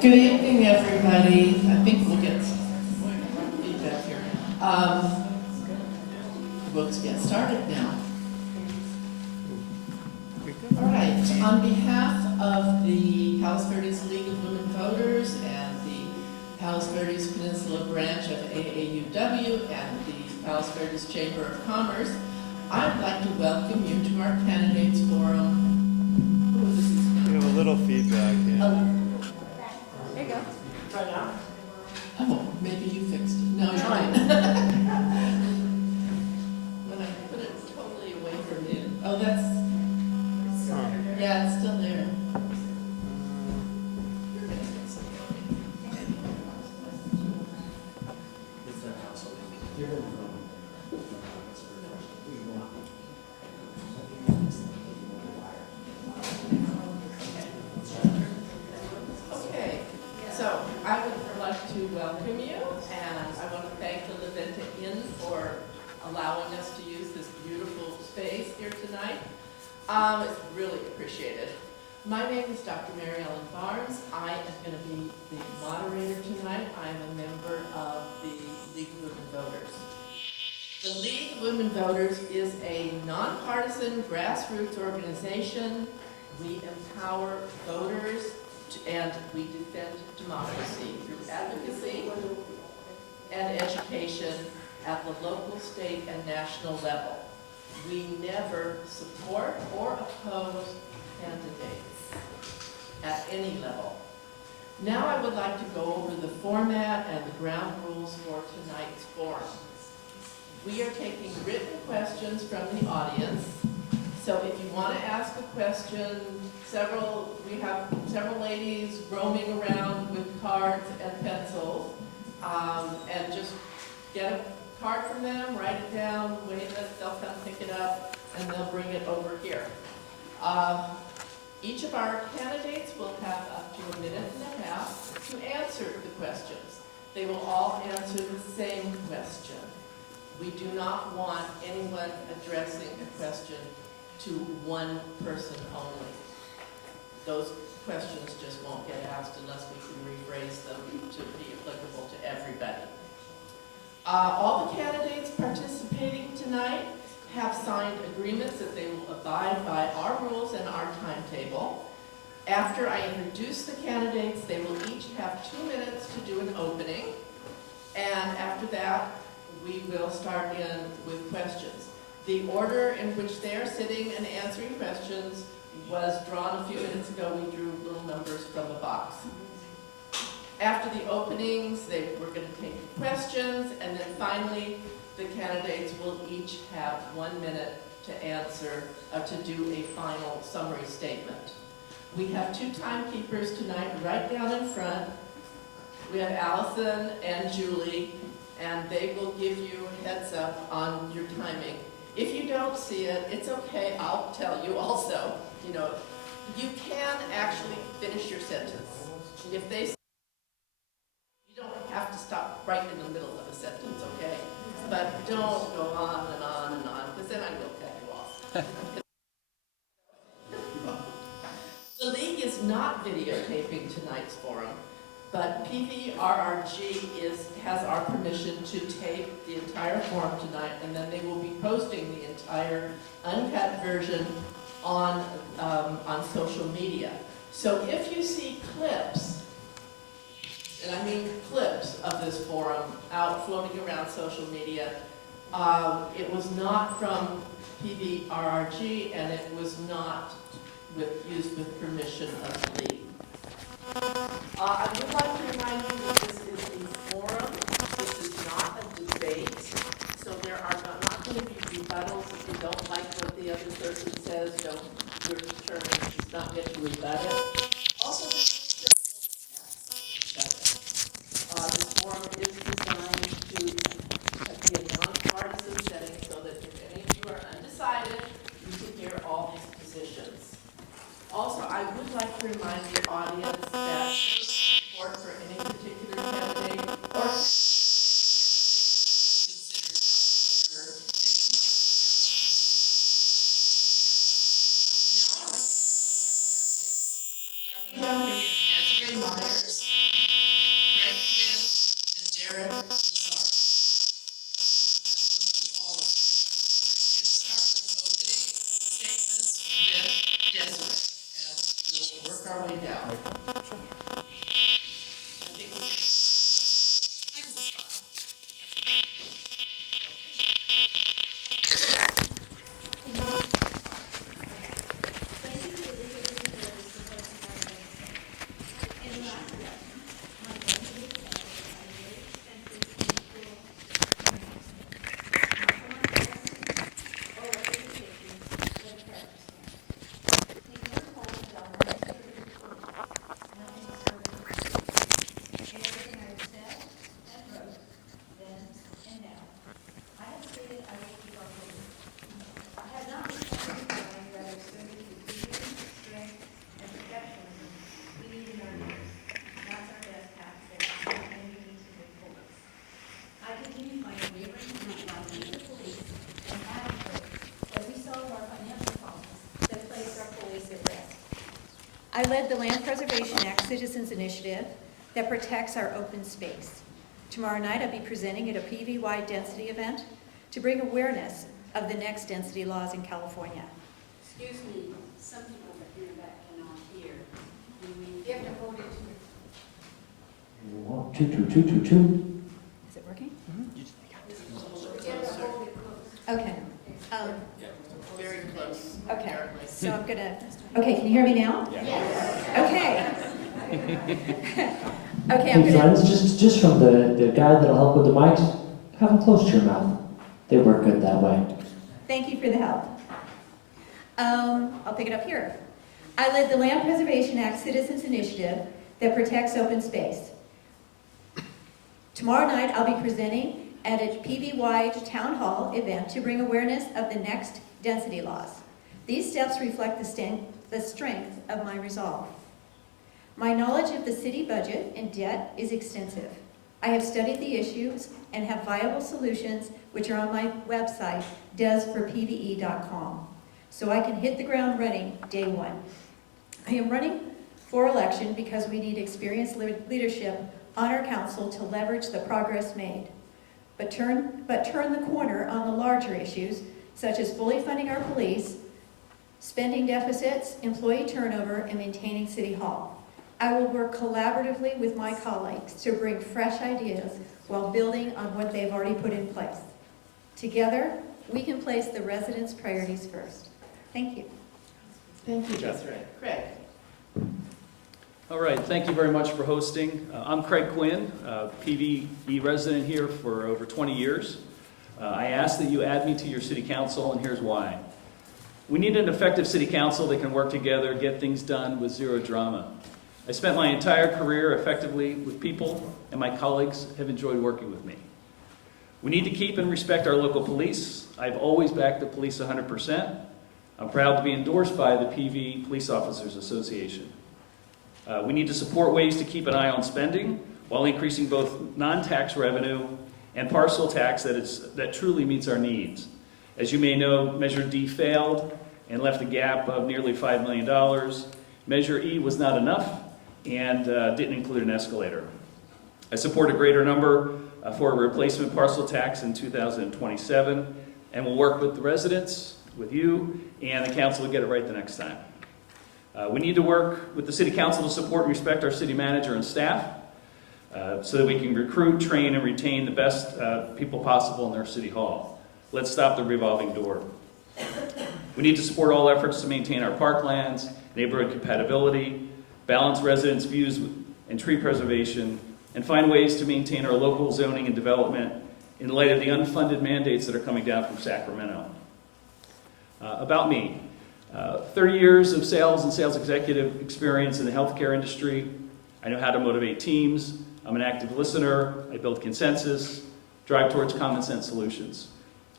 Good evening, everybody. I think we'll get some feedback here. We'll get started now. All right, on behalf of the Palos Verdes League of Women Voters and the Palos Verdes Peninsula branch of AAUW and the Palos Verdes Chamber of Commerce, I'd like to welcome you to our candidates forum. Ooh, this is We have a little feedback, yeah. There you go. Right now? Oh, maybe you fixed it. No, you're fine. When I put it totally away from you. Oh, that's, yeah, it's still there. You're gonna fix it. Okay, so I would like to welcome you, and I want to thank the Leventa Inn for allowing us to use this beautiful space here tonight. It's really appreciated. My name is Dr. Mary Ellen Barnes. I am going to be the moderator tonight. I'm a member of the League of Women Voters. The League of Women Voters is a nonpartisan grassroots organization. We empower voters and we defend democracy through advocacy and education at the local, state, and national level. We never support or oppose candidates at any level. Now I would like to go over the format and the ground rules for tonight's forum. We are taking written questions from the audience. So if you want to ask a question, we have several ladies roaming around with cards and pencils, and just get a card from them, write it down, wave it, they'll come pick it up, and they'll bring it over here. Each of our candidates will have up to 1.5 minutes to answer the questions. They will all answer the same question. We do not want anyone addressing a question to one person only. Those questions just won't get asked unless we can rephrase them to be applicable to everybody. All the candidates participating tonight have signed agreements that they will abide by our rules and our timetable. After I introduce the candidates, they will each have 2 minutes to do an opening, and after that, we will start in with questions. The order in which they are sitting and answering questions was drawn a few minutes ago. We drew little numbers from a box. After the openings, we're going to take questions, and then finally, the candidates will each have 1 minute to answer, to do a final summary statement. We have 2 timekeepers tonight right down in front. We have Allison and Julie, and they will give you a heads up on your timing. If you don't see it, it's okay, I'll tell you also. You know, you can actually finish your sentence. If they say, you don't have to stop right in the middle of a sentence, okay? But don't go on and on and on, because then I will cut you off. The league is not videotaping tonight's forum, but PVRRG has our permission to tape the entire forum tonight, and then they will be posting the entire uncut version on social media. So if you see clips, and I mean clips of this forum out floating around social media, it was not from PVRRG, and it was not used with permission of the league. I would like to remind you that this is a forum. This is not a debate. So there are not going to be rebuttals. If you don't like what the other person says, you're determined to not get to rebut it. Also, this forum is designed to be a nonpartisan setting so that if any of you are undecided, you can hear all these positions. Also, I would like to remind the audience that support for any particular candidate or work our way down. I think we can- I led the Land Preservation Act Citizens Initiative that protects our open space. Tomorrow night, I'll be presenting at a PV-wide density event to bring awareness of the next density laws in California. Excuse me, some people in the back cannot hear. You have to hold it to Is it working? you have to hold it close. Okay. Very close. Okay, apparently. so I'm gonna, okay, can you hear me now? Yes. Okay. Okay, I'm Hey gonna, friends, just from the guy that'll help with the mics, have them close to your mouth. They work good that way. thank you for the help. I'll pick it up here. I led the Land Preservation Act Citizens Initiative that protects open space. Tomorrow night, I'll be presenting at a PV-wide town hall event to bring awareness of the next density laws. These steps reflect the strength of my resolve. My knowledge of the city budget and debt is extensive. I have studied the issues and have viable solutions which are on my website, desforpve.com, so I can hit the ground running day one. I am running for election because we need experienced leadership on our council to leverage the progress made, but turn the corner on the larger issues such as fully funding our police, spending deficits, employee turnover, and maintaining City Hall. I will work collaboratively with my colleagues to bring fresh ideas while building on what they've already put in place. Together, we can place the residents' priorities first. Thank you. Thank you, Desiree. Craig? All right, thank you very much for hosting. I'm Craig Quinn, PVE resident here for over 20 years. I ask that you add me to your city council, and here's why. We need an effective city council that can work together, get things done with zero drama. I spent my entire career effectively with people, and my colleagues have enjoyed working with me. We need to keep and respect our local police. I've always backed the police 100%. I'm proud to be endorsed by the PV Police Officers Association. We need to support ways to keep an eye on spending while increasing both non-tax revenue and parcel tax that truly meets our needs. As you may know, Measure D failed and left a gap of nearly $5 million. Measure E was not enough and didn't include an escalator. I support a greater number for a replacement parcel tax in 2027, and will work with the residents, with you, and the council to get it right the next time. We need to work with the city council to support and respect our city manager and staff so that we can recruit, train, and retain the best people possible in their city hall. Let's stop the revolving door. We need to support all efforts to maintain our parklands, neighborhood compatibility, balance residents' views and tree preservation, and find ways to maintain our local zoning and development in light of the unfunded mandates that are coming down from Sacramento. About me. 30 years of sales and sales executive experience in the healthcare industry. I know how to motivate teams. I'm an active listener. I build consensus, drive towards common sense solutions.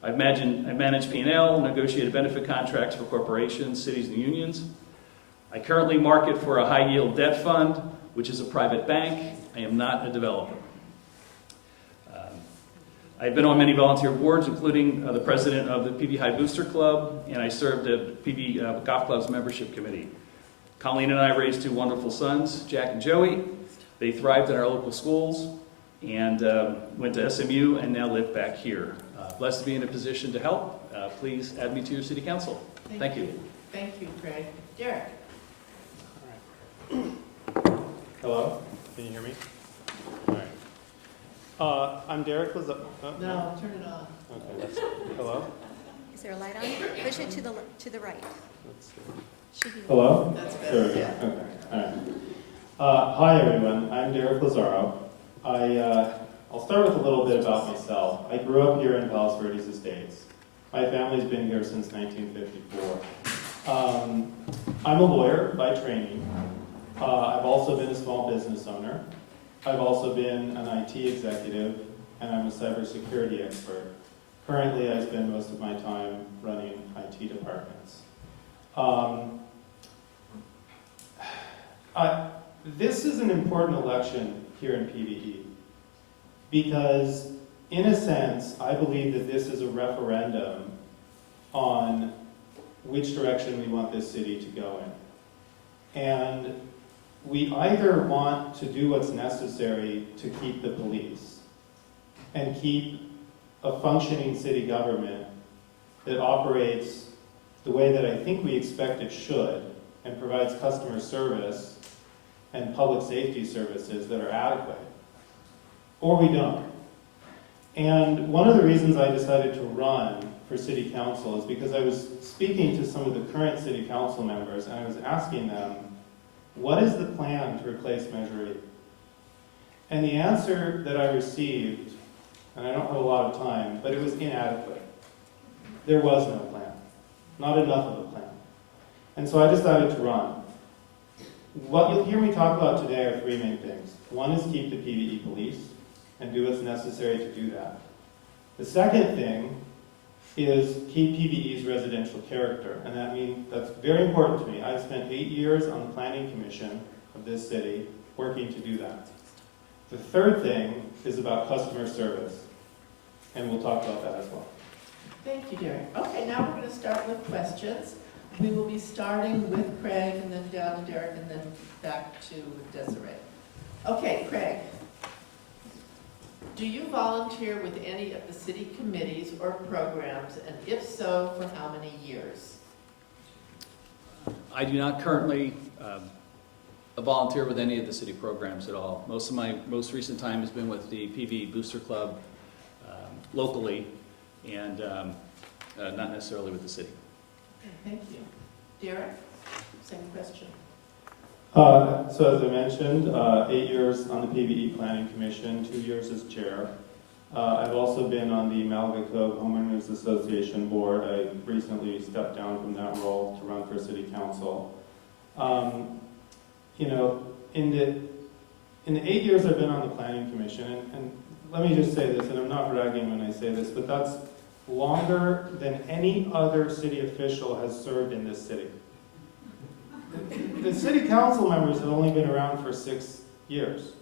I've managed P&L, negotiated benefit contracts for corporations, cities, and unions. I currently market for a high yield debt fund, which is a private bank. I am not a developer. I've been on many volunteer boards, including the president of the PV High Booster Club, and I served at PV Golf Club's membership committee. Colleen and I raised two wonderful sons, Jack and Joey. They thrived in our local schools and went to SMU and now live back here. Blessed to be in a position to help. Please add me to your city council. Thank you. Thank you, Craig. Derek? Hello? Can you hear me? All right. I'm Derek Lazar. No, turn it on. Okay. Hello? Is there a light on? Push it to the right. Let's see. Should be. Hello? That's There we better, go. yeah. Okay. All right. Hi, everyone. I'm Derek Lazaro. I'll start with a little bit about myself. I grew up here in Palos Verdes Estates. My family's been here since 1954. I'm a lawyer by training. I've also been a small business owner. I've also been an IT executive, and I'm a cybersecurity expert. Currently, I spend most of my time running IT departments. This is an important election here in PVE because, in a sense, I believe that this is a referendum on which direction we want this city to go in. And we either want to do what's necessary to keep the police and keep a functioning city government that operates the way that I think we expect it should and provides customer service and public safety services that are adequate, or we don't. And one of the reasons I decided to run for city council is because I was speaking to some of the current city council members and I was asking them, what is the plan to replace Measure 8? And the answer that I received, and I don't have a lot of time, but it was inadequate. There was no plan. Not enough of a plan. And so I decided to run. What you'll hear me talk about today are three main things. One is keep the PVE police and do what's necessary to do that. The second thing is keep PVE's residential character, and that's very important to me. I've spent 8 years on the planning commission of this city working to do that. The third thing is about customer service, and we'll talk about that as well. Thank you, Derek. Okay, now we're going to start with questions. We will be starting with Craig, and then down to Derek, and then back to Desiree. Okay, Craig. Do you volunteer with any of the city committees or programs, and if so, for how many years? I do not currently volunteer with any of the city programs at all. Most of my most recent time has been with the PV Booster Club locally, and not necessarily with the city. Thank you. Derek, same question. So as I mentioned, 8 years on the PVE Planning Commission, 2 years as chair. I've also been on the Malaga Cove Homeowners Association board. I recently stepped down from that role to run for city council. In the 8 years I've been on the planning commission, and let me just say this, and I'm not bragging when I say this, but that's longer than any other city official has served in this city. The city council members have only been around for 6 years.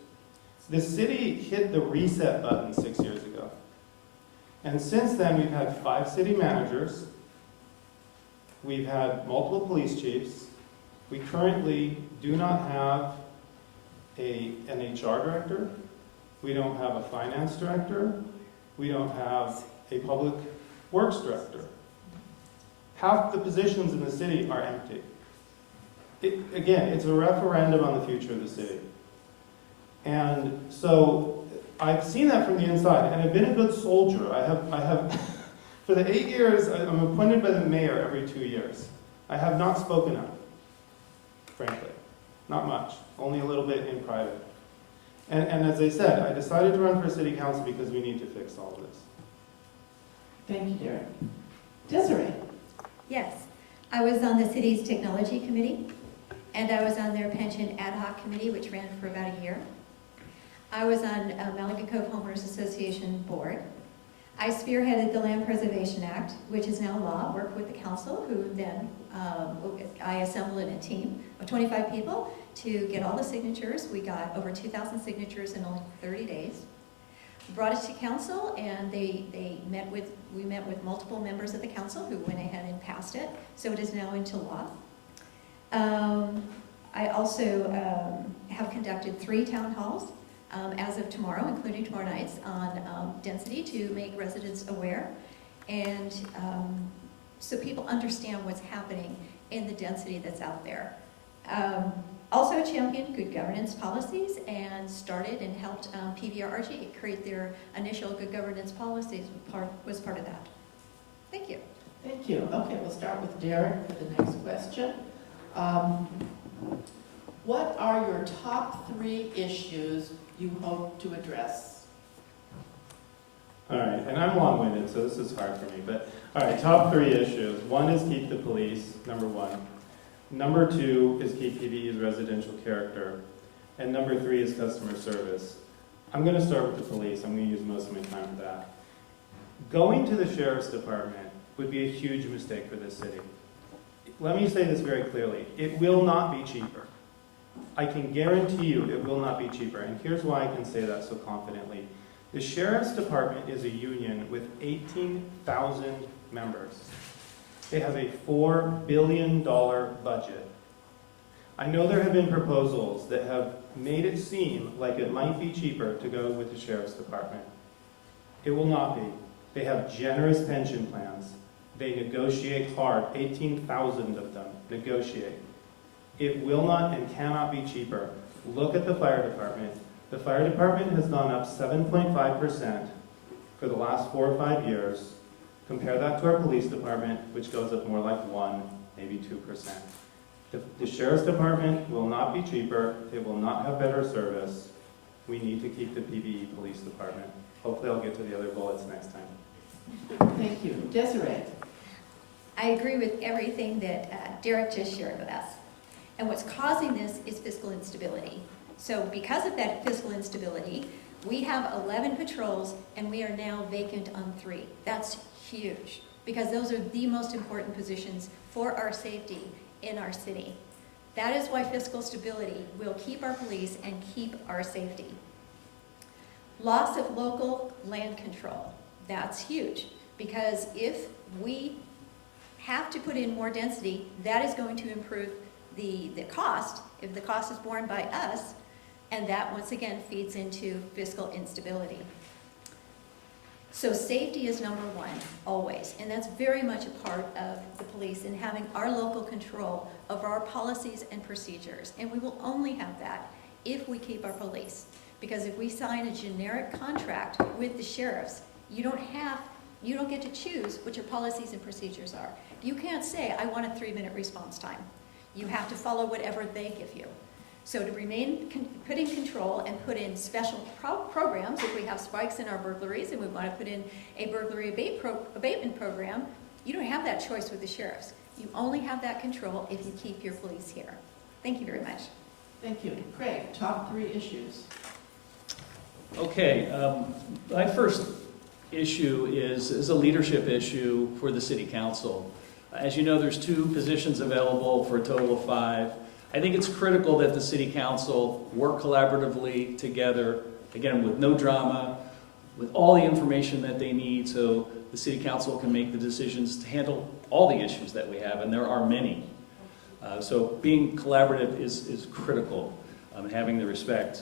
The city hit the reset button 6 years ago. And since then, we've had 5 city managers. We've had multiple police chiefs. We currently do not have an HR director. We don't have a finance director. We don't have a public works director. Half the positions in the city are empty. Again, it's a referendum on the future of the city. And so I've seen that from the inside, and I've been a good soldier. I have for the 8 years, I'm appointed by the mayor every 2 years. I have not spoken up, frankly. Not much, only a little bit in private. And as I said, I decided to run for city council because we need to fix all of this. Thank you, Derek. Desiree. Yes, I was on the city's technology committee, and I was on their pension ad hoc committee, which ran for about a year. I was on Malaga Cove Homeowners Association board. I spearheaded the Land Preservation Act, which is now law, worked with the council, who then, I assembled a team of 25 people to get all the signatures. We got over 2,000 signatures in only 30 days. Brought it to council, and we met with multiple members of the council who went ahead and passed it, so it is now into law. I also have conducted 3 town halls as of tomorrow, including tomorrow night's, on density to make residents aware, and so people understand what's happening in the density that's out there. Also championed good governance policies and started and helped PVRG create their initial good governance policies, was part of that. Thank you. Thank you. Okay, we'll start with Derek for the next question. What are your top 3 issues you hope to address? All right, and I'm long-winded, so this is hard for me, but, all right, top 3 issues. 1 is keep the police, number 1. Number 2 is keep PVE's residential character. And number 3 is customer service. I'm gonna start with the police. I'm gonna use most of my time for that. Going to the sheriff's department would be a huge mistake for this city. Let me say this very clearly. It will not be cheaper. I can guarantee you it will not be cheaper, and here's why I can say that so confidently. The Sheriff's Department is a union with 18,000 members. It has a $4 billion budget. I know there have been proposals that have made it seem like it might be cheaper to go with the Sheriff's Department. It will not be. They have generous pension plans. They negotiate hard. 18,000 of them negotiate. It will not and cannot be cheaper. Look at the fire department. The fire department has gone up 7.5% for the last 4 or 5 years. Compare that to our police department, which goes up more like 1, maybe 2%. The sheriff's department will not be cheaper. It will not have better service. We need to keep the PVE police department. Hopefully I'll get to the other bullets next time. Thank you. Desiree? I agree with everything that Derek just shared with us. And what's causing this is fiscal instability. So because of that fiscal instability, we have 11 patrols and we are now vacant on 3. That's huge because those are the most important positions for our safety in our city. That is why fiscal stability will keep our police and keep our safety. Loss of local land control. That's huge because if we have to put in more density, that is going to improve the cost, if the cost is borne by us, and that once again feeds into fiscal instability. So safety is number 1, always, and that's very much a part of the police and having our local control of our policies and procedures. And we will only have that if we keep our police. Because if we sign a generic contract with the sheriffs, you don't get to choose what your policies and procedures are. You can't say, I want a 3-minute response time. You have to follow whatever they give you. So to put in control and put in special programs, if we have spikes in our burglaries and we want to put in a burglary abatement program, you don't have that choice with the sheriffs. You only have that control if you keep your police here. Thank you very much. Thank you. Craig, top 3 issues. Okay, my first issue is a leadership issue for the city council. As you know, there's 2 positions available for a total of 5. I think it's critical that the city council work collaboratively together, again, with no drama, with all the information that they need so the city council can make the decisions to handle all the issues that we have, and there are many. So being collaborative is critical, having the respect.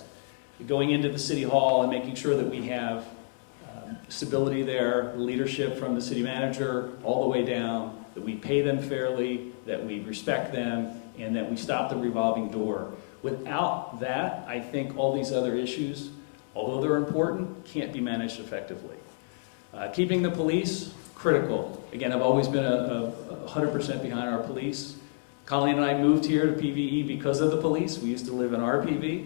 Going into the city hall and making sure that we have stability there, leadership from the city manager all the way down, that we pay them fairly, that we respect them, and that we stop the revolving door. Without that, I think all these other issues, although they're important, can't be managed effectively. Keeping the police, critical. Again, I've always been 100% behind our police. Colleen and I moved here to PVE because of the police. We used to live in RPV,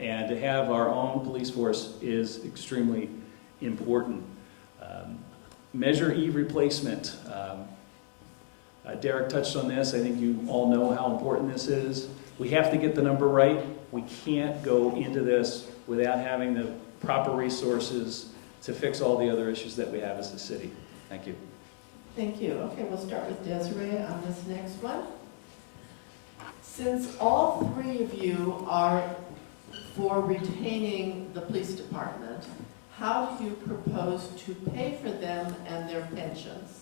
and to have our own police force is extremely important. Measure E replacement. Derek touched on this. I think you all know how important this is. We have to get the number right. We can't go into this without having the proper resources to fix all the other issues that we have as a city. Thank you. Thank you. Okay, we'll start with Desiree on this next one. Since all 3 of you are for retaining the police department, how do you propose to pay for them and their pensions?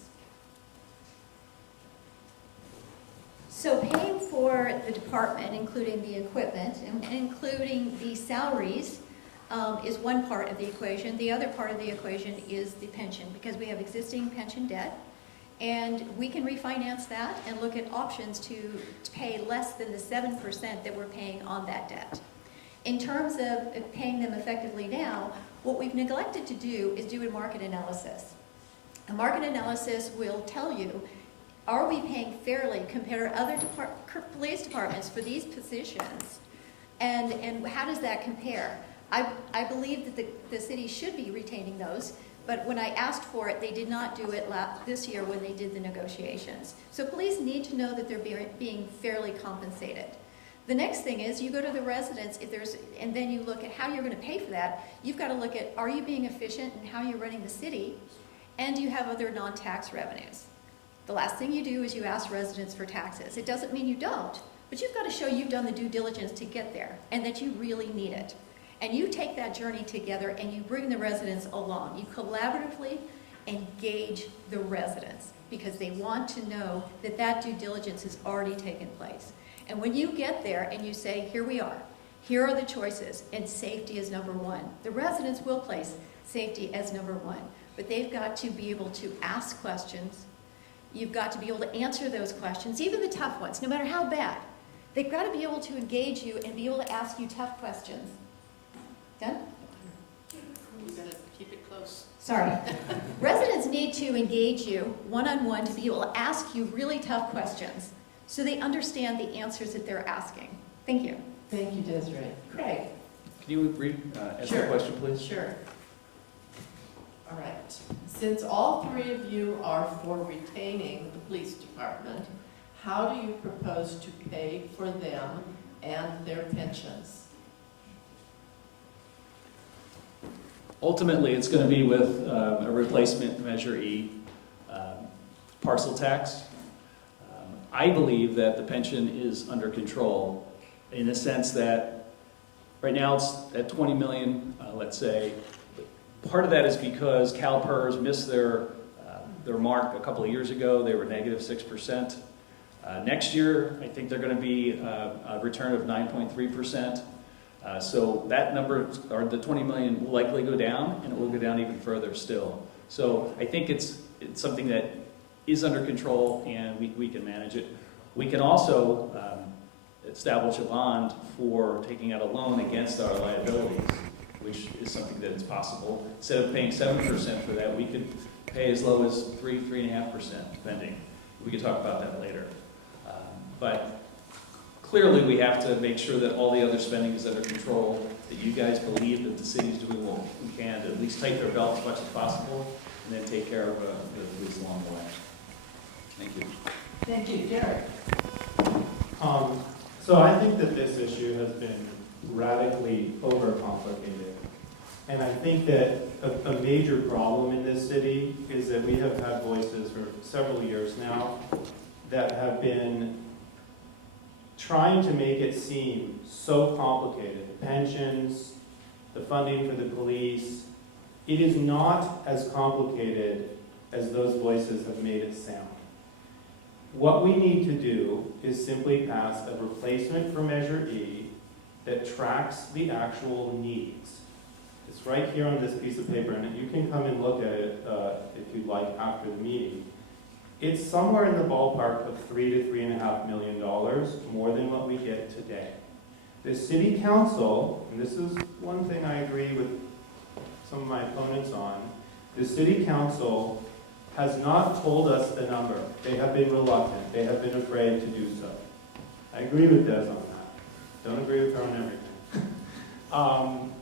So paying for the department, including the equipment and including the salaries, is one part of the equation. The other part of the equation is the pension, because we have existing pension debt, And we can refinance that and look at options to pay less than the 7% that we're paying on that debt. In terms of paying them effectively now, what we've neglected to do is do a market analysis. A market analysis will tell you, are we paying fairly compared to other police departments for these positions? And how does that compare? I believe that the city should be retaining those, but when I asked for it, they did not do it this year when they did the negotiations. So police need to know that they're being fairly compensated. The next thing is you go to the residents, and then you look at how you're going to pay for that. You've got to look at, are you being efficient in how you're running the city, and do you have other non-tax revenues? The last thing you do is you ask residents for taxes. It doesn't mean you don't, but you've got to show you've done the due diligence to get there and that you really need it. And you take that journey together and you bring the residents along. You collaboratively engage the residents because they want to know that that due diligence has already taken place. And when you get there and you say, here we are, here are the choices, and safety is number one. The residents will place safety as number one, but they've got to be able to ask questions. You've got to be able to answer those questions, even the tough ones, no matter how bad. They've got to be able to engage you and be able to ask you tough questions. Done? You gotta keep it close. Sorry. Residents need to engage you one-on-one to be able to ask you really tough questions so they understand the answers that they're asking. Thank you. Thank you, Desiree. Craig? Can you answer Sure. the question, please? Sure. All right. Since all three of you are for retaining the police department, how do you propose to pay for them and their pensions? Ultimately, it's going to be with a replacement Measure E parcel tax. I believe that the pension is under control in the sense that right now it's at 20 million, let's say. Part of that is because CalPERS missed their mark a couple of years ago. They were negative 6%. Next year, I think they're going to be a return of 9.3%. So that number, or the 20 million, will likely go down, and it will go down even further still. So I think it's something that is under control, and we can manage it. We can also establish a bond for taking out a loan against our liabilities, which is something that is possible. Instead of paying 7% for that, we could pay as low as 3.5%, depending. We could talk about that later. But clearly, we have to make sure that all the other spending is under control, that you guys believe that the city's doing what we can to at least tighten their belt as much as possible, and then take care of the police along the way. Thank you. Thank you. Derek? So I think that this issue has been radically overcomplicated. And I think that a major problem in this city is that we have had voices for several years now that have been trying to make it seem so complicated. The pensions, the funding for the police. It is not as complicated as those voices have made it sound. What we need to do is simply pass a replacement for Measure E that tracks the actual needs. It's right here on this piece of paper, and you can come and look at it if you'd like after the meeting. It's somewhere in the ballpark of $3 to $3.5 million more than what we get today. The city council, and this is one thing I agree with some of my opponents on, the city council has not told us the number. They have been reluctant. They have been afraid to do so. I agree with Des on that. Don't agree with her on everything.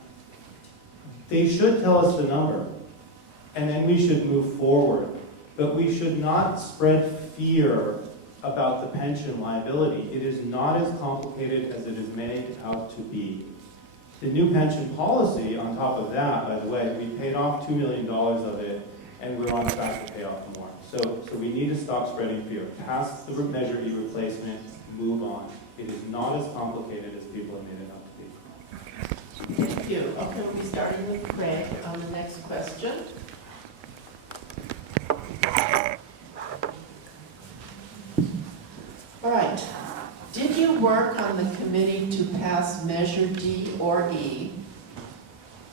They should tell us the number, and then we should move forward. But we should not spread fear about the pension liability. It is not as complicated as it is made out to be. The new pension policy, on top of that, by the way, we paid off $2 million of it, and we're on track to pay off more. So we need to stop spreading fear. Pass the Measure E replacement, move on. It is not as complicated as people have made it out to be. Thank you. Okay, we'll be starting with Craig on the next question. All right. Did you work on the committee to pass Measure D or E?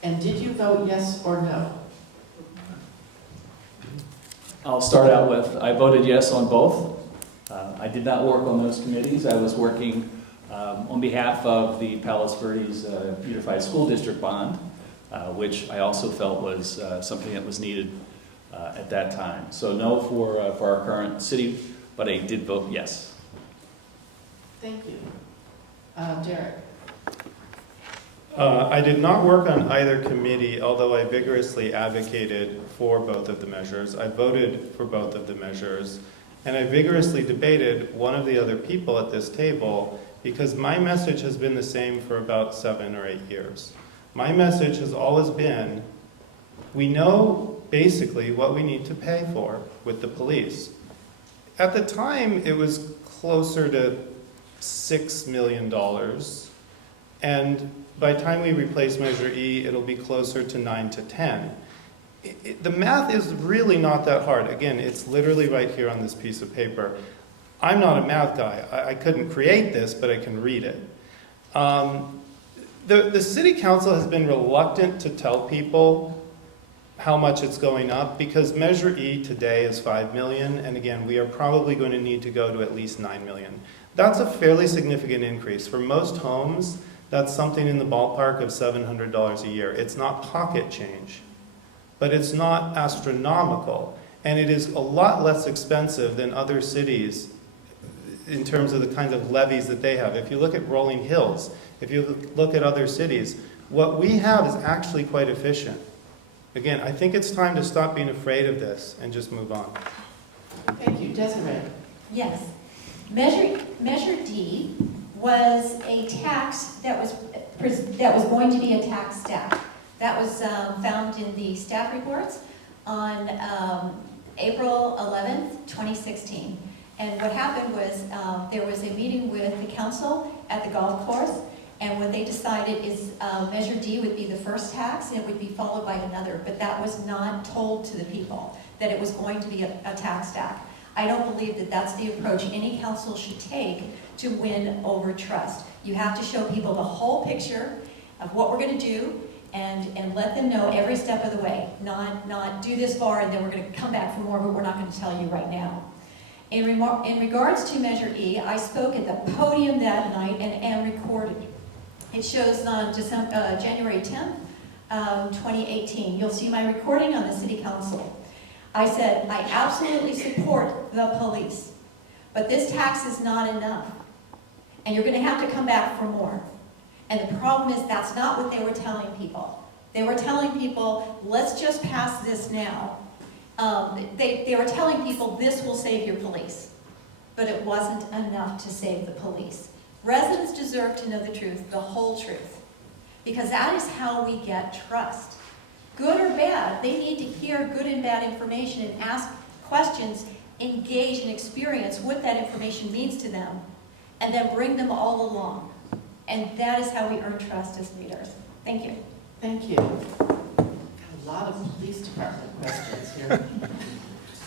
And did you vote yes or no? I'll start out with, I voted yes on both. I did not work on those committees. I was working on behalf of the Palos Verdes Unified School District bond, which I also felt was something that was needed at that time. So no for our current city, but I did vote yes. Thank you. Derek? I did not work on either committee, although I vigorously advocated for both of the measures. I voted for both of the measures, and I vigorously debated one of the other people at this table because my message has been the same for about 7 or 8 years. My message has always been, we know basically what we need to pay for with the police. At the time, it was closer to $6 million, and by the time we replace Measure E, it'll be closer to 9 to 10. The math is really not that hard. Again, it's literally right here on this piece of paper. I'm not a math guy. I couldn't create this, but I can read it. The city council has been reluctant to tell people how much it's going up because Measure E today is 5 million, and again, we are probably going to need to go to at least 9 million. That's a fairly significant increase. For most homes, that's something in the ballpark of $700 a year. It's not pocket change, but it's not astronomical, and it is a lot less expensive than other cities in terms of the kinds of levies that they have. If you look at Rolling Hills, if you look at other cities, what we have is actually quite efficient. Again, I think it's time to stop being afraid of this and just move on. Thank you. Desiree? Yes. Measure D was a tax that was going to be a tax stack. That was found in the staff reports on April 11th, 2016. And what happened was there was a meeting with the council at the golf course, and what they decided is Measure D would be the first tax, and it would be followed by another, but that was not told to the people, that it was going to be a tax stack. I don't believe that that's the approach any council should take to win over trust. You have to show people the whole picture of what we're going to do and let them know every step of the way. Not do this far and then we're going to come back for more, but we're not going to tell you right now. In regards to Measure E, I spoke at the podium that night and am recorded. It shows on January 10th, 2018. You'll see my recording on the City Council. I said, I absolutely support the police, but this tax is not enough, and you're going to have to come back for more. And the problem is that's not what they were telling people. They were telling people, let's just pass this now. They were telling people this will save your police, but it wasn't enough to save the police. Residents deserve to know the truth, the whole truth, because that is how we get trust. Good or bad, they need to hear good and bad information and ask questions, engage and experience what that information means to them, and then bring them all along. And that is how we earn trust as leaders. Thank you. Thank you. Got a lot of police department questions here.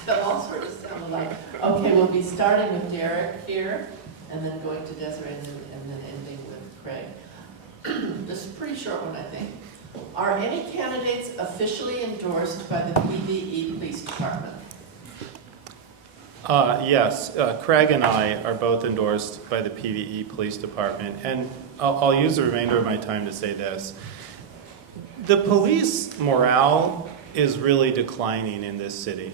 So all sort of sound alike. Okay, we'll be starting with Derek here, and then going to Desiree, and then ending with Craig. This is a pretty short one, I think. Are any candidates officially endorsed by the PVE Police Department? Yes, Craig and I are both endorsed by the PVE Police Department, and I'll use the remainder of my time to say this. The police morale is really declining in this city,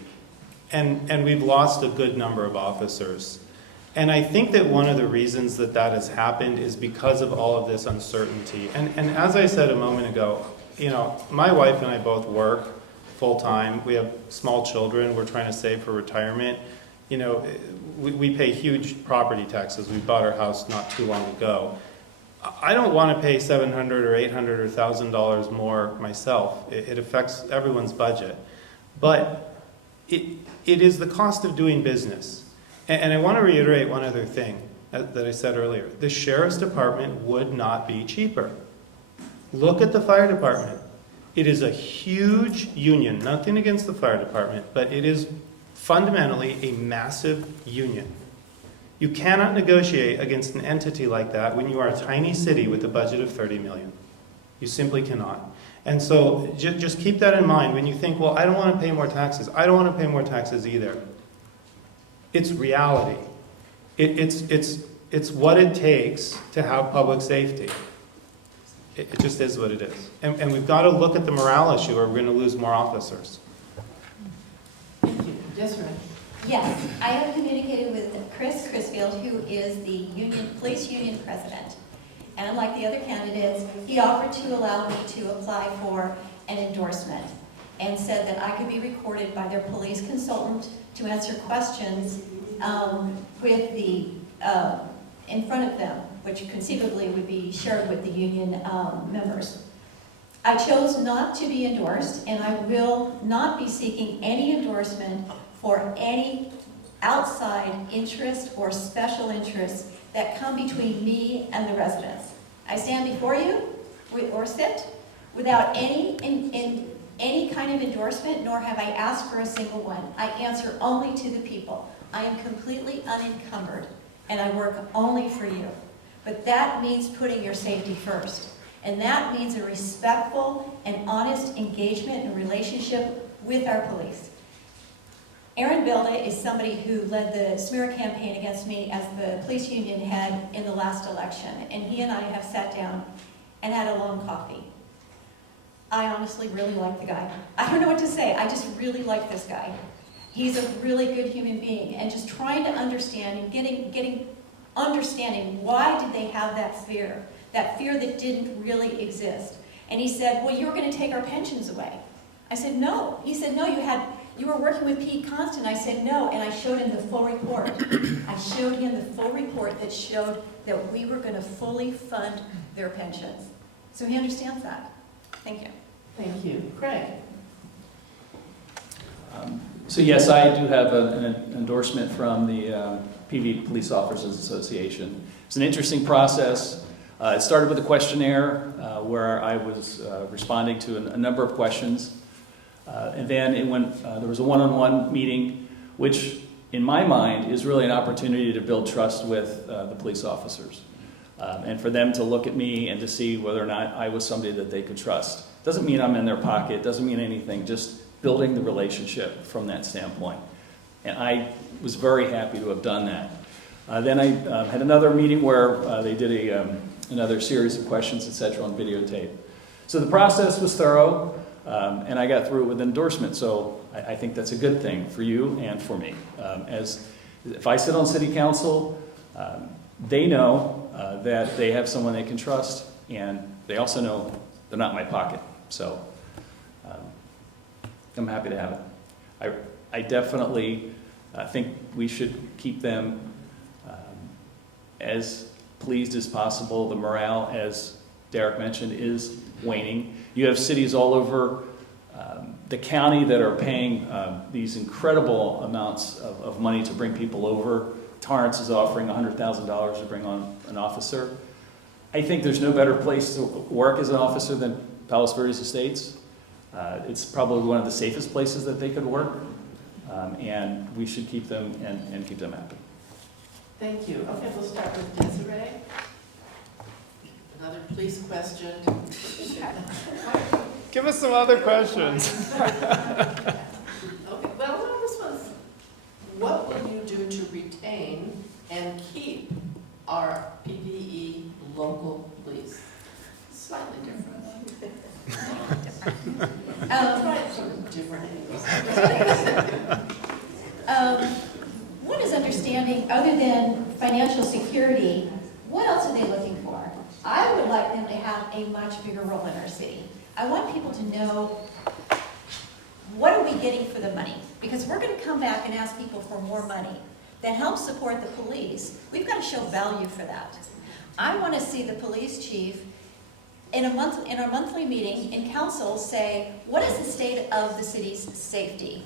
and we've lost a good number of officers. And I think that one of the reasons that that has happened is because of all of this uncertainty. And as I said a moment ago, you know, my wife and I both work full-time. We have small children. We're trying to save for retirement. You know, we pay huge property taxes. We bought our house not too long ago. I don't want to pay $700 or $800 or $1,000 more myself. It affects everyone's budget. But it is the cost of doing business. And I want to reiterate one other thing that I said earlier. The sheriff's department would not be cheaper. Look at the fire department. It is a huge union. Nothing against the fire department, but it is fundamentally a massive union. You cannot negotiate against an entity like that when you are a tiny city with a budget of $30 million. You simply cannot. And so just keep that in mind when you think, well, I don't want to pay more taxes. I don't want to pay more taxes either. It's reality. It's what it takes to have public safety. It just is what it is. And we've got to look at the morale issue or we're going to lose more officers. Thank you. Desiree? Yes, I have communicated with Chris Crisfield, who is the police union president. And like the other candidates, he offered to allow me to apply for an endorsement and said that I could be recorded by their police consultant to answer questions with the, in front of them, which conceivably would be shared with the union members. I chose not to be endorsed, and I will not be seeking any endorsement for any outside interest or special interests that come between me and the residents. I stand before you, or sit, without any kind of endorsement, nor have I asked for a single one. I answer only to the people. I am completely unencumbered, and I work only for you. But that means putting your safety first. And that means a respectful and honest engagement and relationship with our police. Aaron Bilda is somebody who led the smear campaign against me as the police union head in the last election, and he and I have sat down and had a long coffee. I honestly really like the guy. I don't know what to say. I just really like this guy. He's a really good human being, and just trying to understand and understanding why did they have that fear that didn't really exist. And he said, well, you're going to take our pensions away. I said, no. He said, no, you were working with Pete Constant. I said, no, and I showed him the full report. I showed him the full report that showed that we were going to fully fund their pensions. So he understands that. Thank you. Thank you. Craig? So yes, I do have an endorsement from the PV Police Officers Association. It's an interesting process. It started with a questionnaire where I was responding to a number of questions. And then there was a one-on-one meeting, which in my mind is really an opportunity to build trust with the police officers. And for them to look at me and to see whether or not I was somebody that they could trust. Doesn't mean I'm in their pocket, doesn't mean anything, just building the relationship from that standpoint. And I was very happy to have done that. Then I had another meeting where they did another series of questions, etc., on videotape. So the process was thorough, and I got through it with endorsement. So I think that's a good thing for you and for me. If I sit on city council, they know that they have someone they can trust, and they also know they're not in my pocket. So I'm happy to have it. I definitely think we should keep them as pleased as possible. The morale, as Derek mentioned, is waning. You have cities all over the county that are paying these incredible amounts of money to bring people over. Torrance is offering $100,000 to bring on an officer. I think there's no better place to work as an officer than Palos Verdes Estates. It's probably one of the safest places that they could work, and we should keep them and keep them happy. Thank you. Okay, we'll start with Desiree. Another police question. Give us some other questions. Okay, well, no, this one's, what will you do to retain and keep our PVE local police? Slightly different. Try some different angles. One is understanding, other than financial security, what else are they looking for? I would like them to have a much bigger role in our city. I want people to know, what are we getting for the money? Because we're going to come back and ask people for more money that helps support the police. We've got to show value for that. I want to see the police chief in our monthly meeting in council say, what is the state of the city's safety?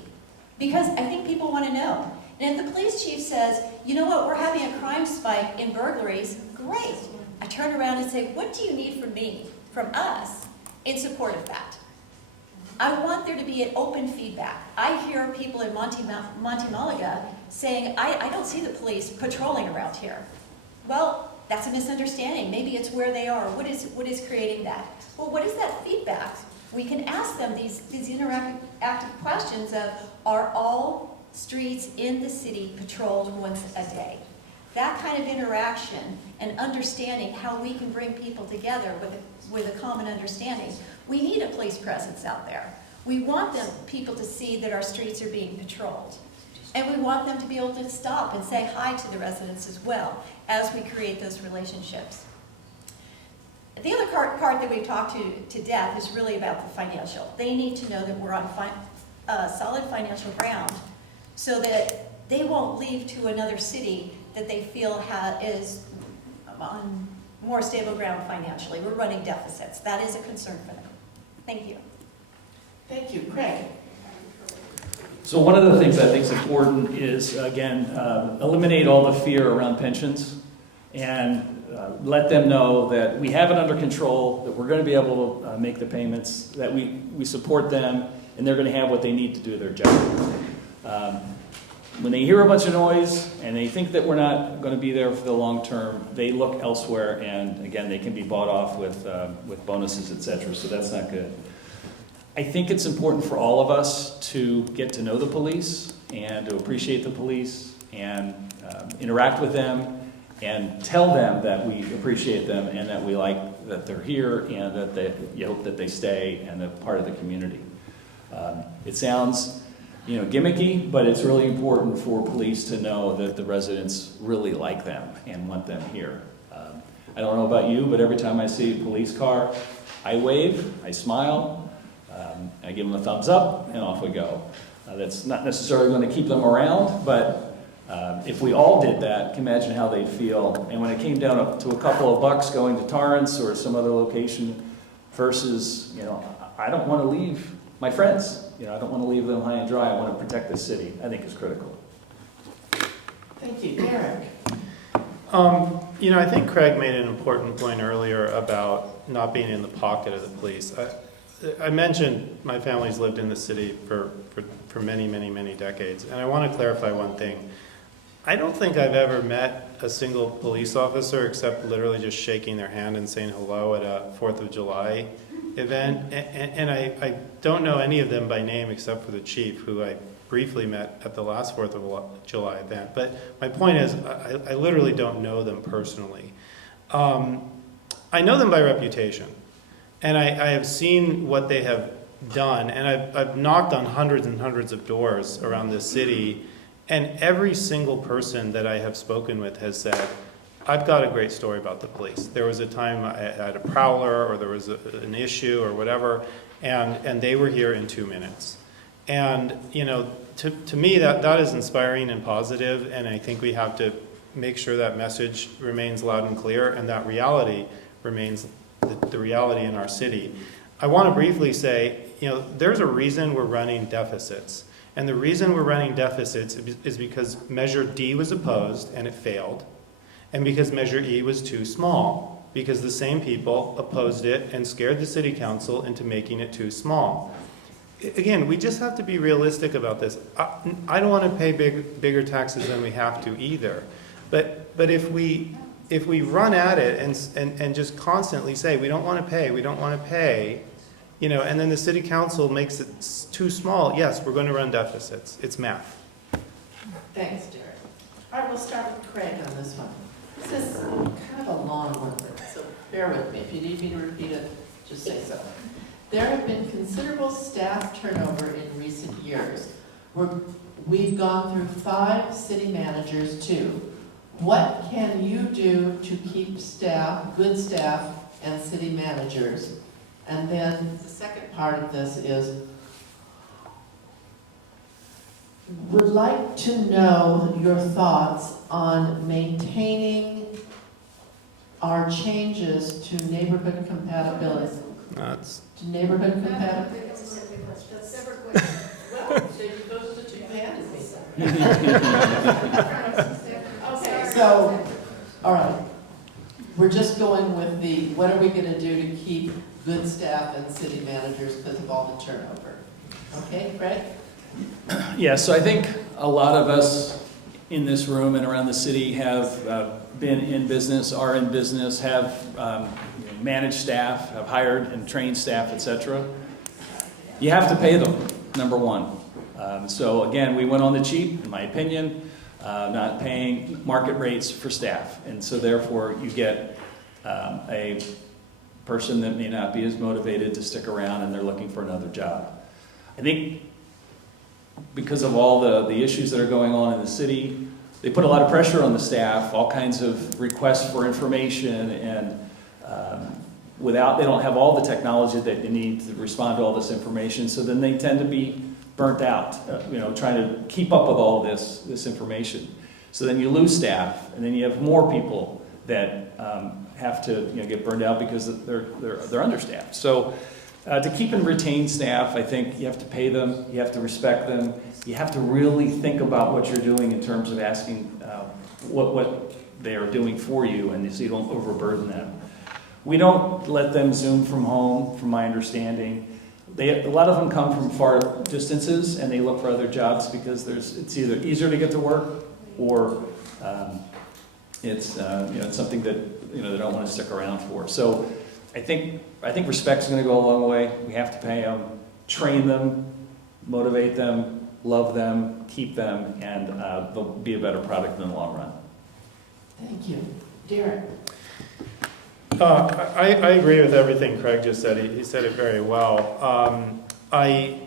Because I think people want to know. And if the police chief says, you know what, we're having a crime spike in burglaries, great. I turn around and say, what do you need from us, in support of that? I want there to be an open feedback. I hear people in Monte Malaga saying, I don't see the police patrolling around here. Well, that's a misunderstanding. Maybe it's where they are. What is creating that? Well, what is that feedback we can ask them these interactive questions of, are all streets in the city patrolled once a day? That kind of interaction and understanding how we can bring people together with a common understanding. We need a police presence out there. We want people to see that our streets are being patrolled. And we want them to be able to stop and say hi to the residents as well as we create those relationships. The other part that we've talked to death is really about the financial. They need to know that we're on solid financial ground so that they won't leave to another city that they feel is on more stable ground financially. We're running deficits. That is a concern for them. Thank you. Thank you. Craig? So one of the things I think is important is, again, eliminate all the fear around pensions and let them know that we have it under control, that we're going to be able to make the payments, that we support them, and they're going to have what they need to do their job. When they hear a bunch of noise and they think that we're not going to be there for the long term, they look elsewhere, and again, they can be bought off with bonuses, etc. So that's not good. I think it's important for all of us to get to know the police and to appreciate the police and interact with them and tell them that we appreciate them and that we like that they're here and that you hope that they stay and they're part of the community. It sounds, gimmicky, but it's really important for police to know that the residents really like them and want them here. I don't know about you, but every time I see a police car, I wave, I smile, I give them a thumbs up, and off we go. That's not necessarily going to keep them around, but if we all did that, can imagine how they'd feel. And when it came down to a couple of bucks going to Torrance or some other location versus, I don't want to leave my friends. I don't want to leave them high and dry. I want to protect the city. I think is critical. Thank you. Derek? I think Craig made an important point earlier about not being in the pocket of the police. I mentioned my family's lived in the city for many, many, many decades, and I want to clarify one thing. I don't think I've ever met a single police officer except literally just shaking their hand and saying hello at a 4th of July event, and I don't know any of them by name except for the chief, who I briefly met at the last 4th of July event. But my point is, I literally don't know them personally. I know them by reputation. And I have seen what they have done, and I've knocked on hundreds and hundreds of doors around this city, and every single person that I have spoken with has said, I've got a great story about the police. There was a time I had a prowler, or there was an issue, or whatever, and they were here in 2 minutes. And, to me, that is inspiring and positive, and I think we have to make sure that message remains loud and clear, and that reality remains the reality in our city. I want to briefly say, there's a reason we're running deficits. And the reason we're running deficits is because Measure D was opposed and it failed, and because Measure E was too small, because the same people opposed it and scared the city council into making it too small. Again, we just have to be realistic about this. I don't want to pay bigger taxes than we have to either. But if we run at it and just constantly say, we don't want to pay, and then the city council makes it too small, yes, we're going to run deficits. It's math. Thanks, Derek. All right, we'll start with Craig on this one. This is kind of a long one, so bear with me. If you need me to repeat it, just say so. There have been considerable staff turnover in recent years. We've gone through 5 city managers too. What can you do to keep staff, good staff, and city managers? And then the second part of this is, would like to know your thoughts on maintaining our changes to neighborhood compatibility. To neighborhood compatibility. That's a separate question. Well, so those are the 2 you handed me. Okay, so, all right. We're just going with what are we going to do to keep good staff and city managers because of all the turnover? Okay, Craig? Yeah, so I think a lot of us in this room and around the city have been in business, are in business, have managed staff, have hired and trained staff, etc. You have to pay them, number one. So again, we went on the cheap, in my opinion, not paying market rates for staff. And so therefore, you get a person that may not be as motivated to stick around and they're looking for another job. I think because of all the issues that are going on in the city, they put a lot of pressure on the staff, all kinds of requests for information, and they don't have all the technology that they need to respond to all this information, so then they tend to be burnt out, trying to keep up with all this information. So then you lose staff, and then you have more people that have to get burned out because they're understaffed. So to keep and retain staff, I think you have to pay them, you have to respect them, you have to really think about what you're doing in terms of asking what they are doing for you, and so you don't overburden them. We don't let them Zoom from home, from my understanding. A lot of them come from far distances, and they look for other jobs because it's either easier to get to work, or it's something that they don't want to stick around for. So I think respect's going to go a long way. We have to pay them, train them, motivate them, love them, keep them, and they'll be a better product in the long run. Thank you. Derek? I agree with everything Craig just said. He said it very well. A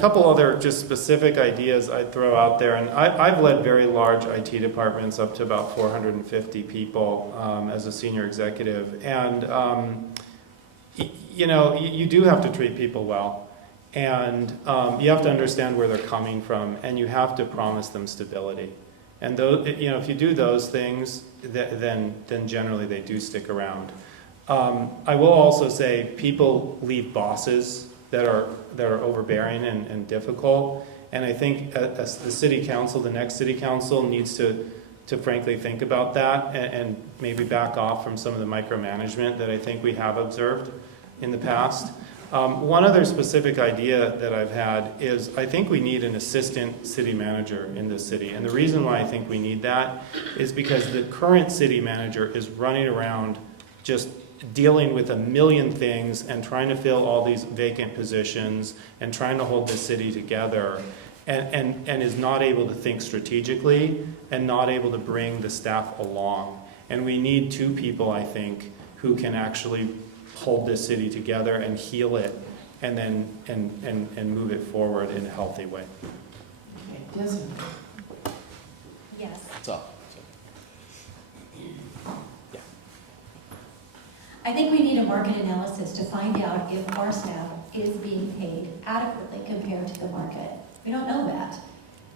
couple other just specific ideas I'd throw out there, and I've led very large IT departments up to about 450 people as a senior executive, and you do have to treat people well, and you have to understand where they're coming from, and you have to promise them stability. And if you do those things, then generally they do stick around. I will also say people leave bosses that are overbearing and difficult, and I think as the city council, the next city council needs to frankly think about that and maybe back off from some of the micromanagement that I think we have observed in the past. One other specific idea that I've had is I think we need an assistant city manager in this city. And the reason why I think we need that is because the current city manager is running around just dealing with a million things and trying to fill all these vacant positions and trying to hold the city together, and is not able to think strategically and not able to bring the staff along. And we need two people, I think, who can actually hold this city together and heal it, and then and move it forward in a healthy way. Okay, Desiree? Yes. That's all. I think we need a market analysis to find out if our staff is being paid adequately compared to the market. We don't know that.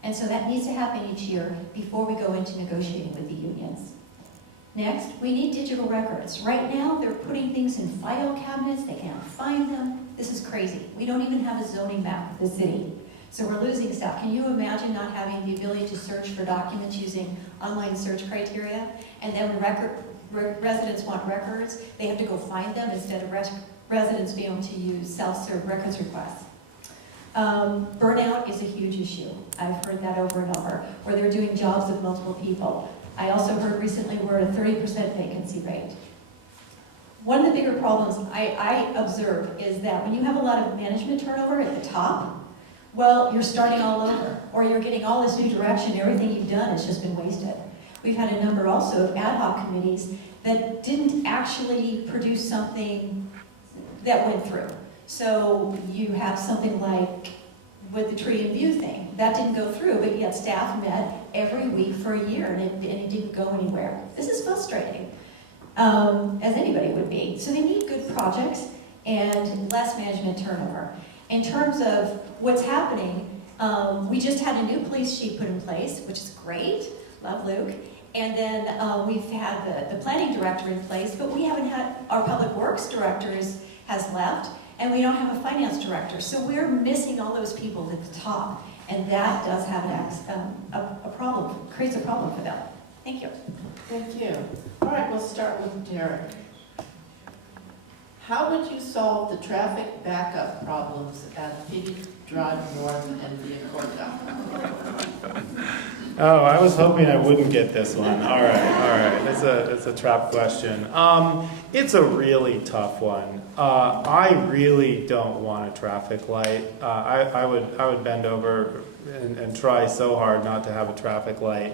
And so that needs to happen each year before we go into negotiating with the unions. Next, we need digital records. Right now, they're putting things in file cabinets. They can't find them. This is crazy. We don't even have a zoning map of the city. So we're losing staff. Can you imagine not having the ability to search for documents using online search criteria? And then when residents want records, they have to go find them instead of residents being able to use self-serve records requests. Burnout is a huge issue. I've heard that over and over, where they're doing jobs of multiple people. I also heard recently we're at a 30% vacancy rate. One of the bigger problems I observe is that when you have a lot of management turnover at the top, well, you're starting all over, or you're getting all this new direction, everything you've done has just been wasted. We've had a number also of ad hoc committees that didn't actually produce something that went through. So you have something like with the tree and view thing. That didn't go through, but yet staff met every week for a year, and it didn't go anywhere. This is frustrating, as anybody would be. So they need good projects and less management turnover. In terms of what's happening, we just had a new police chief put in place, which is great. Love Luke. And then we've had the planning director in place, but we haven't had, our public works directors has left, and we don't have a finance director. So we're missing all those people at the top, and that does have a problem, creates a problem for them. Thank you. Thank you. All right, we'll start with Derek. How would you solve the traffic backup problems at Phoebe Drive North and Via Corta? Oh, I was hoping I wouldn't get this one. All right. It's a trap question. It's a really tough one. I really don't want a traffic light. I would bend over and try so hard not to have a traffic light.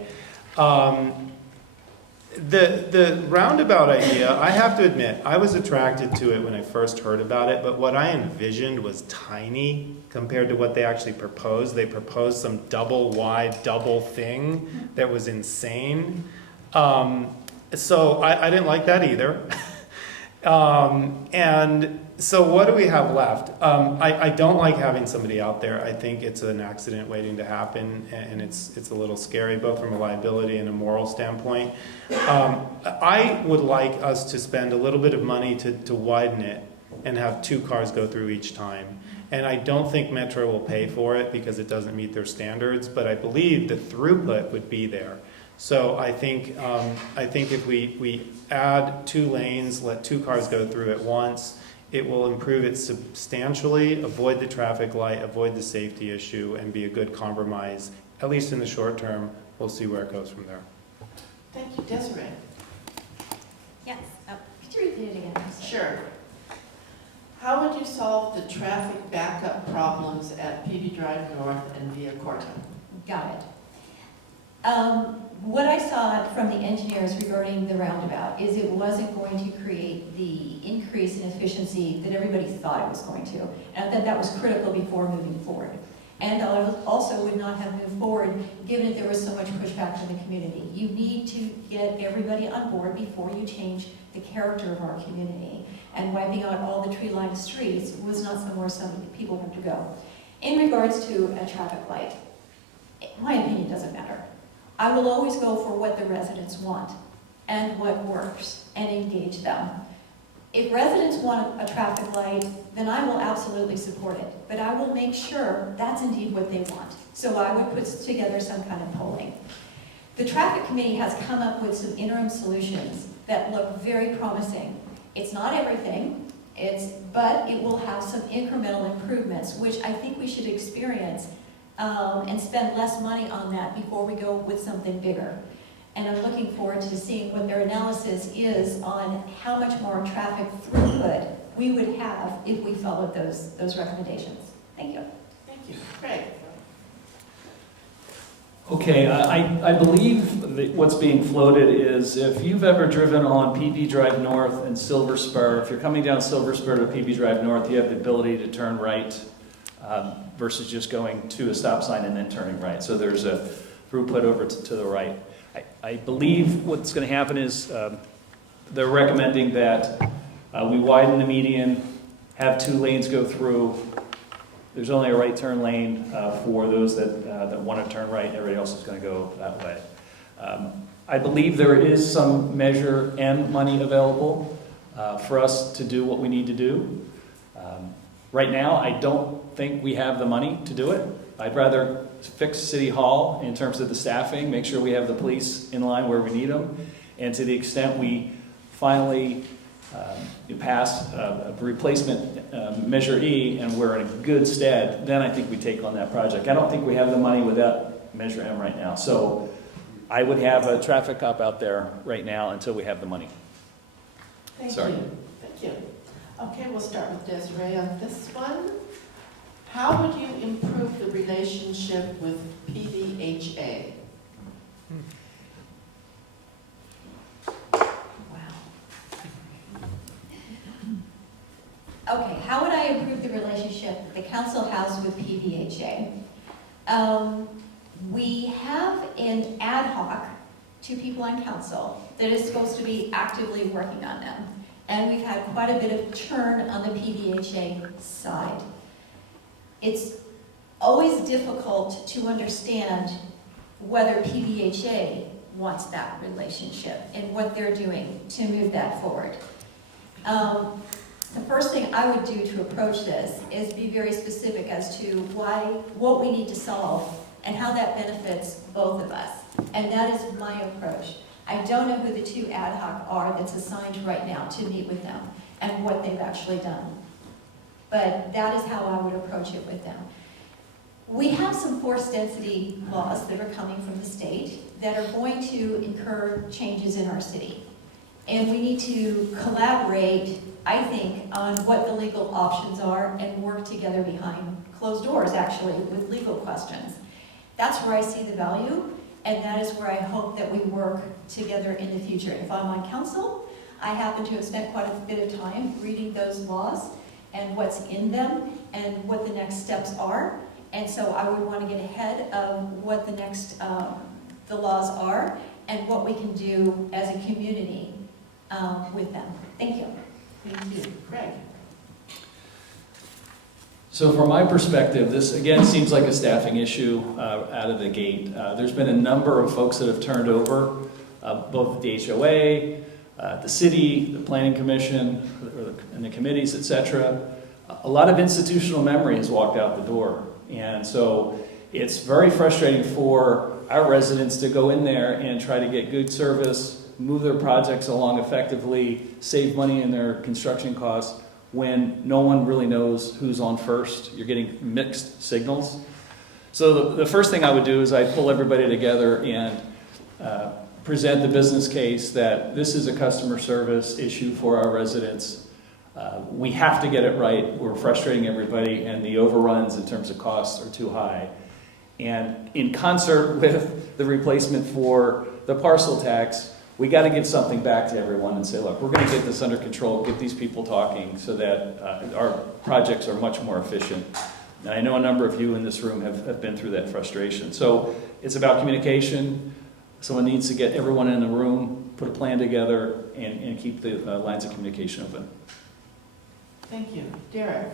The roundabout idea, I have to admit, I was attracted to it when I first heard about it, but what I envisioned was tiny compared to what they actually proposed. They proposed some double wide, double thing that was insane. So I didn't like that either. And so what do we have left? I don't like having somebody out there. I think it's an accident waiting to happen, and it's a little scary, both from a liability and a moral standpoint. I would like us to spend a little bit of money to widen it and have 2 cars go through each time. And I don't think Metro will pay for it because it doesn't meet their standards, but I believe the throughput would be there. So I think if we add 2 lanes, let 2 cars go through at once, it will improve it substantially, avoid the traffic light, avoid the safety issue, and be a good compromise, at least in the short term. We'll see where it goes from there. Thank you, Desiree. Yes. Could you repeat it again? I'm sorry. Sure. How would you solve the traffic backup problems at PV Drive North and Via Corta? Got it. What I saw from the engineers regarding the roundabout is it wasn't going to create the increase in efficiency that everybody thought it was going to. And that was critical before moving forward. And I also would not have moved forward given that there was so much pushback from the community. You need to get everybody on board before you change the character of our community. And wiping out all the tree-lined streets was not somewhere some people want to go. In regards to a traffic light, my opinion doesn't matter. I will always go for what the residents want and what works and engage them. If residents want a traffic light, then I will absolutely support it. But I will make sure that's indeed what they want. So I would put together some kind of polling. The traffic committee has come up with some interim solutions that look very promising. It's not everything, but it will have some incremental improvements, which I think we should experience and spend less money on that before we go with something bigger. And I'm looking forward to seeing what their analysis is on how much more traffic throughput we would have if we followed those recommendations. Thank you. Thank you. Craig? Okay, I believe that what's being floated is if you've ever driven on PV Drive North and Silver Spur, if you're coming down Silver Spur to PV Drive North, you have the ability to turn right versus just going to a stop sign and then turning right. So there's a throughput over to the right. I believe what's going to happen is they're recommending that we widen the median, have 2 lanes go through. There's only a right turn lane for those that want to turn right, and everybody else is going to go that way. I believe there is some Measure M money available for us to do what we need to do. Right now, I don't think we have the money to do it. I'd rather fix City Hall in terms of the staffing, make sure we have the police in line where we need them, and to the extent we finally pass a replacement Measure E and we're in a good stead, then I think we take on that project. I don't think we have the money without Measure M right now. So I would have a traffic cop out there right now until we have the money. Thank Sorry. you. Thank you. Okay, we'll start with Desiree on this one. How would you improve the relationship with PVHA? Okay, how would I improve the relationship that the council has with PVHA? We have an ad hoc, 2 people on council, that is supposed to be actively working on them. And we've had quite a bit of churn on the PVHA side. It's always difficult to understand whether PVHA wants that relationship and what they're doing to move that forward. The first thing I would do to approach this is be very specific as to what we need to solve and how that benefits both of us. And that is my approach. I don't know who the 2 ad hoc are that's assigned right now to meet with them and what they've actually done. But that is how I would approach it with them. We have some forced density laws that are coming from the state that are going to incur changes in our city. And we need to collaborate, I think, on what the legal options are and work together behind closed doors, actually, with legal questions. That's where I see the value, and that is where I hope that we work together in the future. If I'm on council, I happen to have spent quite a bit of time reading those laws and what's in them and what the next steps are. And so I would want to get ahead of what the next, the laws are and what we can do as a community with them. Thank you. Thank you. Craig? So from my perspective, this again seems like a staffing issue out of the gate. There's been a number of folks that have turned over, both the HOA, the city, the planning commission, and the committees, etc. A lot of institutional memory has walked out the door. And so it's very frustrating for our residents to go in there and try to get good service, move their projects along effectively, save money in their construction costs, when no one really knows who's on first. You're getting mixed signals. So the first thing I would do is I'd pull everybody together and present the business case that this is a customer service issue for our residents. We have to get it right. We're frustrating everybody, and the overruns in terms of costs are too high. And in concert with the replacement for the parcel tax, we got to give something back to everyone and say, look, we're going to get this under control, get these people talking so that our projects are much more efficient. And I know a number of you in this room have been through that frustration. So it's about communication. Someone needs to get everyone in the room, put a plan together, and keep the lines of communication open. Thank you. Derek?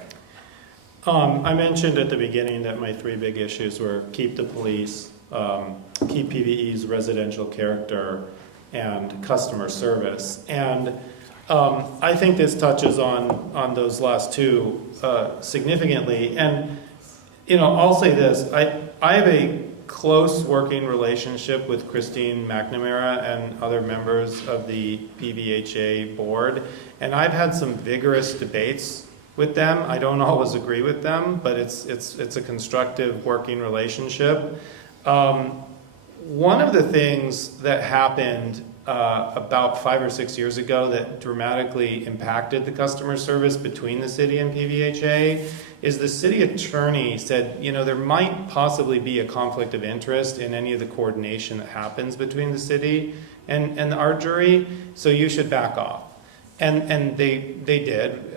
I mentioned at the beginning that my three big issues were keep the police, keep PVE's residential character, and customer service. And I think this touches on those last two significantly. And, you know, I'll say this. I have a close working relationship with Christine McNamara and other members of the PVHA board. And I've had some vigorous debates with them. I don't always agree with them, but it's a constructive working relationship. One of the things that happened about 5 or 6 years ago that dramatically impacted the customer service between the city and PVHA is the city attorney said, you know, there might possibly be a conflict of interest in any of the coordination that happens between the city and our jury, so you should back off. And they did,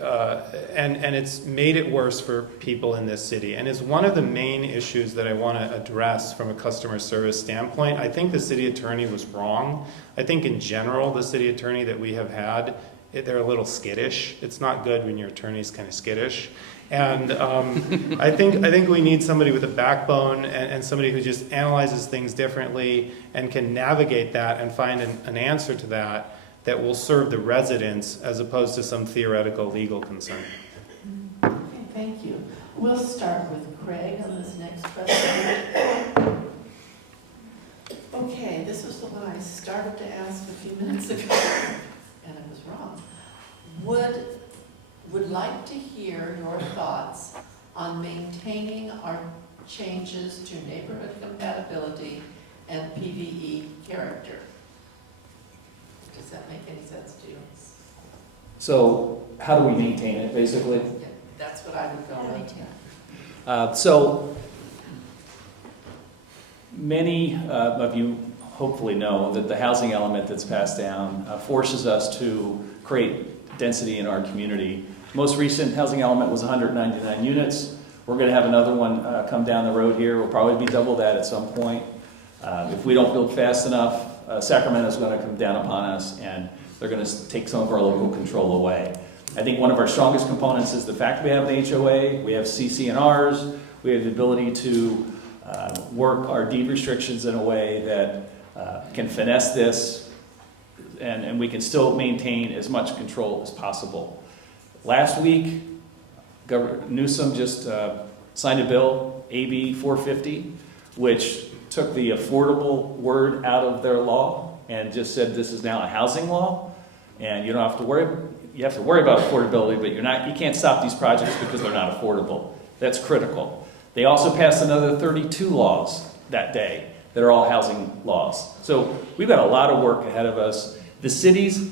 and it's made it worse for people in this city. And it's one of the main issues that I want to address from a customer service standpoint. I think the city attorney was wrong. I think in general, the city attorney that we have had, they're a little skittish. It's not good when your attorney's kind of skittish. And I think we need somebody with a backbone and somebody who just analyzes things differently and can navigate that and find an answer to that will serve the residents as opposed to some theoretical legal concern. Okay, thank you. We'll start with Craig on this next question. Okay, this was the one I started to ask a few minutes ago, and I was wrong. Would like to hear your thoughts on maintaining our changes to neighborhood compatibility and PVE character. Does that make any sense to you? So how do we maintain it, basically? Yeah, that's what I would go Yeah, me with. too. So many of you hopefully know that the housing element that's passed down forces us to create density in our community. Most recent housing element was 199 units. We're going to have another one come down the road here. We'll probably be double that at some point. If we don't build fast enough, Sacramento's going to come down upon us, and they're going to take some of our local control away. I think one of our strongest components is the fact we have an HOA, we have CC&Rs, we have the ability to work our deed restrictions in a way that can finesse this, and we can still maintain as much control as possible. Last week, Governor Newsom just signed a bill, AB 450, which took the affordable word out of their law and just said this is now a housing law, and you don't have to worry. You have to worry about affordability, but you can't stop these projects because they're not affordable. That's critical. They also passed another 32 laws that day that are all housing laws. So we've got a lot of work ahead of us. The cities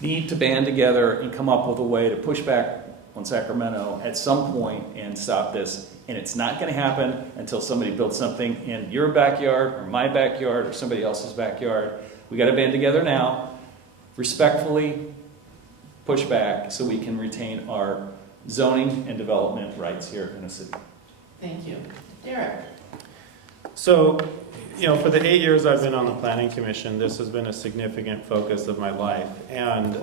need to band together and come up with a way to push back on Sacramento at some point and stop this. And it's not going to happen until somebody builds something in your backyard or my backyard or somebody else's backyard. We got to band together now, respectfully push back so we can retain our zoning and development rights here in the city. Thank you. Derek? So, for the 8 years I've been on the Planning Commission, this has been a significant focus of my life. And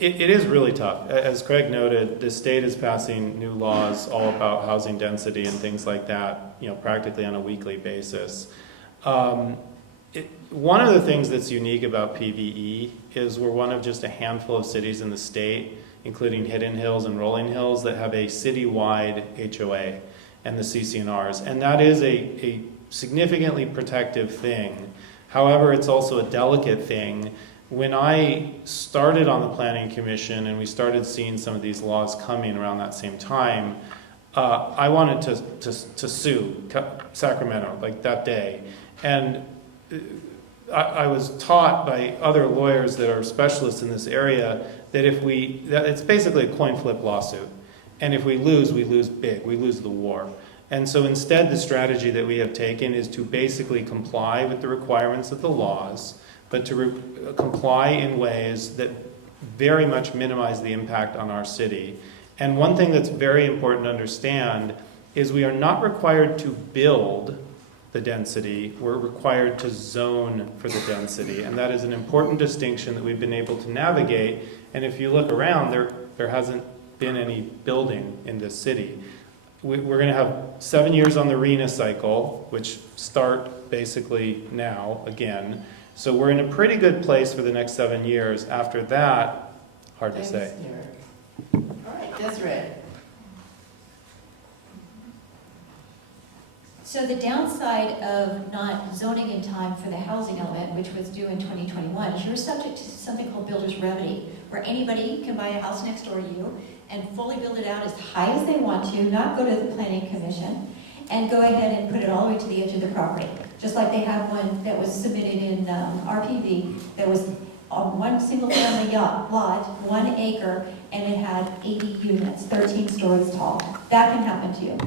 it is really tough. As Craig noted, the state is passing new laws all about housing density and things like that, practically on a weekly basis. One of the things that's unique about PVE is we're one of just a handful of cities in the state, including Hidden Hills and Rolling Hills, that have a citywide HOA and the CCNRs. And that is a significantly protective thing. However, it's also a delicate thing. When I started on the Planning Commission and we started seeing some of these laws coming around that same time, I wanted to sue Sacramento like that day. And I was taught by other lawyers that are specialists in this area that it's basically a coin flip lawsuit. And if we lose big, we lose the war. And so instead, the strategy that we have taken is to basically comply with the requirements of the laws, but to comply in ways that very much minimize the impact on our city. And one thing that's very important to understand is we are not required to build the density, we're required to zone for the density. And that is an important distinction that we've been able to navigate. And if you look around, there hasn't been any building in this city. We're going to have 7 years on the RENA cycle, which start basically now again. So we're in a pretty good place for the next 7 years. After that, hard to say. Thanks, Derek. All right, Desiree. So the downside of not zoning in time for the housing element, which was due in 2021, is you're subject to something called builder's remedy, where anybody can buy a house next door to you and fully build it out as high as they want to, not go to the planning commission, and go ahead and put it all the way to the edge of the property. Just like they had one that was submitted in RPV that was on one single family lot, 1 acre, and it had 80 units, 13 stories tall. That can happen to you.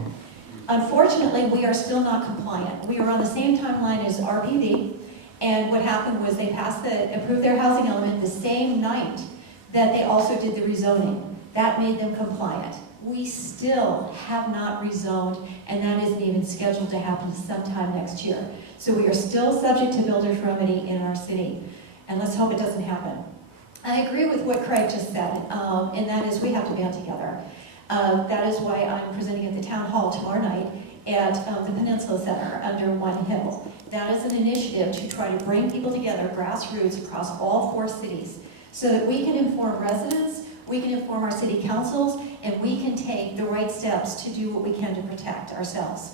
Unfortunately, we are still not compliant. We are on the same timeline as RPV, and what happened was they approved their housing element the same night that they also did the rezoning. That made them compliant. We still have not rezoned, and that isn't even scheduled to happen sometime next year. So we are still subject to builder's remedy in our city, and let's hope it doesn't happen. I agree with what Craig just said, and that is we have to band together. That is why I'm presenting at the town hall tomorrow night at the Peninsula Center under One Hill. That is an initiative to try to bring people together, grassroots, across all 4 cities, so that we can inform residents, we can inform our city councils, and we can take the right steps to do what we can to protect ourselves.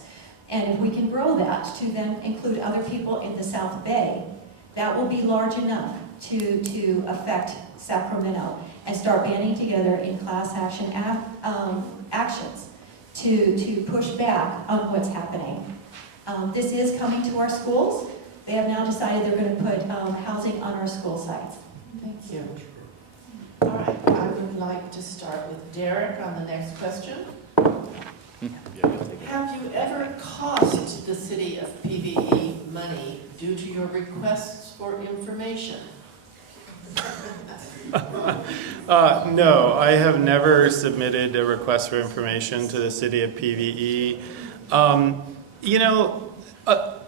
And if we can grow that to then include other people in the South Bay, that will be large enough to affect Sacramento and start banding together in class action actions to push back on what's happening. This is coming to our schools. They have now decided they're going to put housing on our school sites. Thank you. All right, I would like to start with Derek on the next question. Have you ever cost the city of PVE money due to your requests for information? No, I have never submitted a request for information to the city of PVE.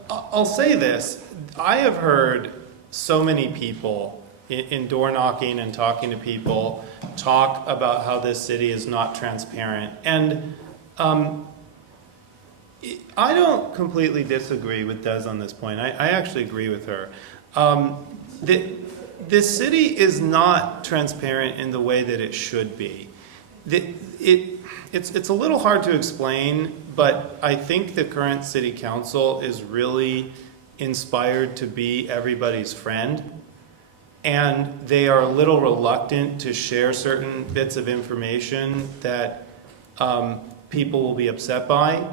I'll say this. I have heard so many people in door knocking and talking to people talk about how this city is not transparent. And I don't completely disagree with Des on this point. I actually agree with her. This city is not transparent in the way that it should be. It's a little hard to explain, but I think the current city council is really inspired to be everybody's friend. And they are a little reluctant to share certain bits of information that people will be upset by.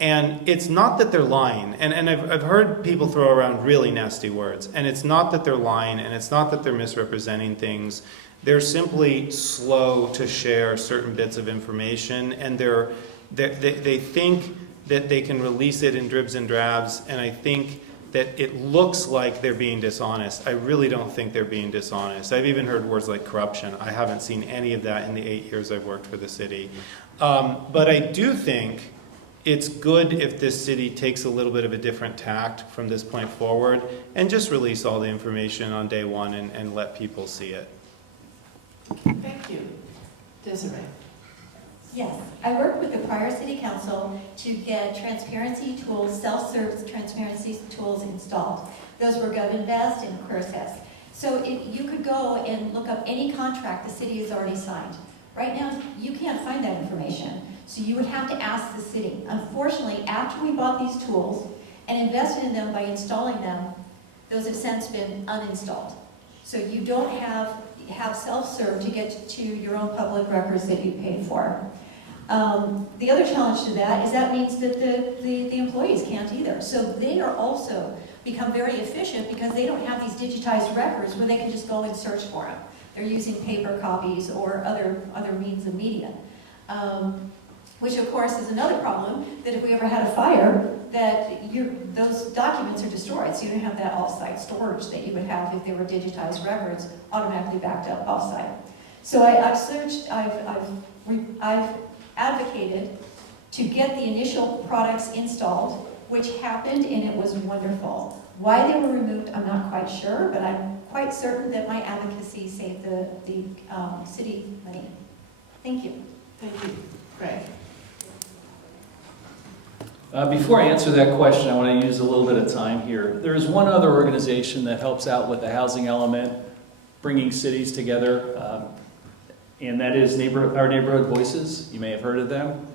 And it's not that they're lying, and I've heard people throw around really nasty words, and it's not that they're lying, and it's not that they're misrepresenting things. They're simply slow to share certain bits of information, and they think that they can release it in dribs and drabs, and I think that it looks like they're being dishonest. I really don't think they're being dishonest. I've even heard words like corruption. I haven't seen any of that in the 8 years I've worked for the city. But I do think it's good if this city takes a little bit of a different tact from this point forward and just release all the information on day one and let people see it. Thank you. Desiree? Yes, I worked with the prior city council to get transparency tools, self-service transparency tools installed. Those were GovInvest and ClearSys. So if you could go and look up any contract the city has already signed. Right now, you can't find that information, so you would have to ask the city. Unfortunately, after we bought these tools and invested in them by installing them, those have since been uninstalled. So you don't have self-serve to get to your own public records that you paid for. The other challenge to that is that means that the employees can't either. So they are also become very efficient because they don't have these digitized records where they can just go and search for them. They're using paper copies or other means of media. Which of course is another problem, that if we ever had a fire, that those documents are destroyed, so you don't have that off-site storage that you would have if they were digitized records automatically backed up off-site. So I've advocated to get the initial products installed, which happened and it was wonderful. Why they were removed, I'm not quite sure, but I'm quite certain that my advocacy saved the city money. Thank you. Thank you. Craig? Before I answer that question, I want to use a little bit of time here. There is one other organization that helps out with the housing element, bringing cities together, and that is our Neighborhood Voices. You may have heard of them.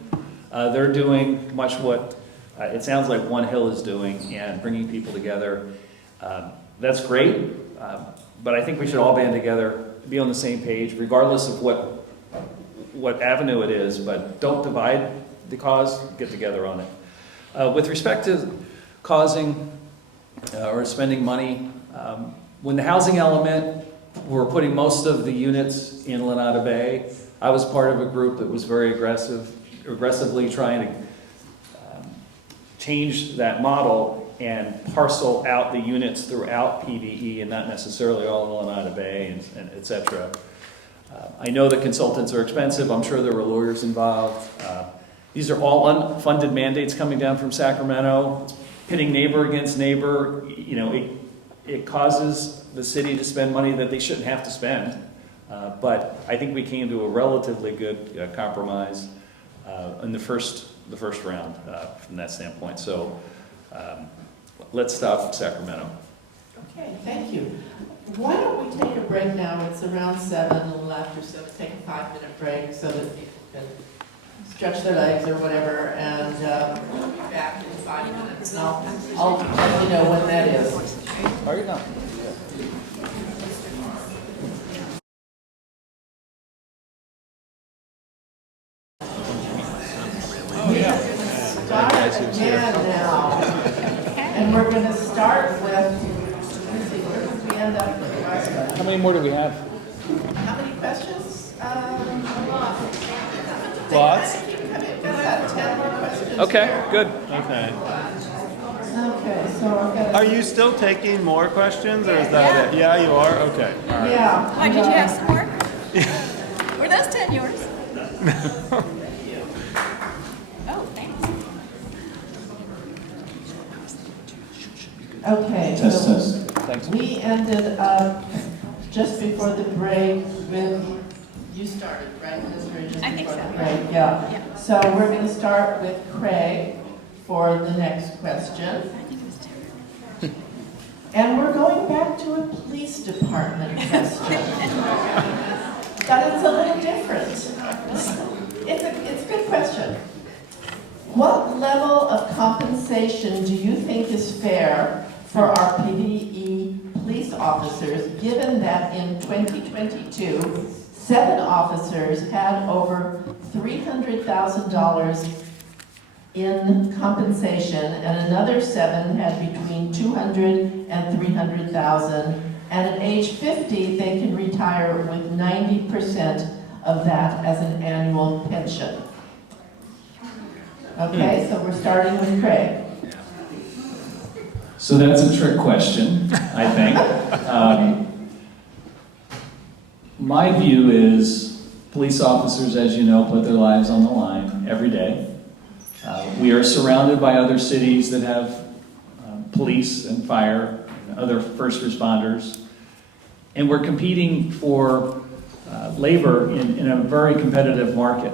They're doing much what it sounds like One Hill is doing, and bringing people together. That's great, but I think we should all band together, be on the same page, regardless of what avenue it is, but don't divide the cause, get together on it. With respect to causing or spending money, when the housing element were putting most of the units in Lanada Bay, I was part of a group that was very aggressively trying to change that model and parcel out the units throughout PVE and not necessarily all in Lanada Bay and et cetera. I know the consultants are expensive. I'm sure there were lawyers involved. These are all unfunded mandates coming down from Sacramento. It's pitting neighbor against neighbor. You know, it causes the city to spend money that they shouldn't have to spend. But I think we came to a relatively good compromise in the first round from that standpoint. So let's stop Sacramento. Okay, thank you. Why don't we take a break now? It's around 7, a little after, so let's take a 5-minute break so that people can stretch their legs or whatever, and we'll be back in 5 minutes. And I'll let you know when that is. Are you not? Start again now. And we're going to start with, let's see, where did we end up with questions? How many more do we have? How many questions? Lots? I think we've got about 10 more questions. Okay, here. good. Okay. Okay, so I've got. Are you still taking more questions, or is that it? Yeah, you are? Okay. All right. Yeah. Why, did you have some more? Were those 10 yours? Oh, thanks. Okay, Test, so test. Thanks. we ended up just before the break with, you started, right, Mr. Just I think before so. the break, yeah. Yeah. So we're going to start with Craig for the next question. And we're going back to a police department question. But it's a little different. It's a good question. What level of compensation do you think is fair for our PVE police officers, given that in 2022, 7 officers had over $300,000 in compensation, and another 7 had between $200,000 and $300,000. And at age 50, they can retire with 90% of that as an annual pension. Okay, so we're starting with Craig. So that's a trick question, I think. My view is police officers, as you know, put their lives on the line every day. We are surrounded by other cities that have police and fire and other first responders. And we're competing for labor in a very competitive market.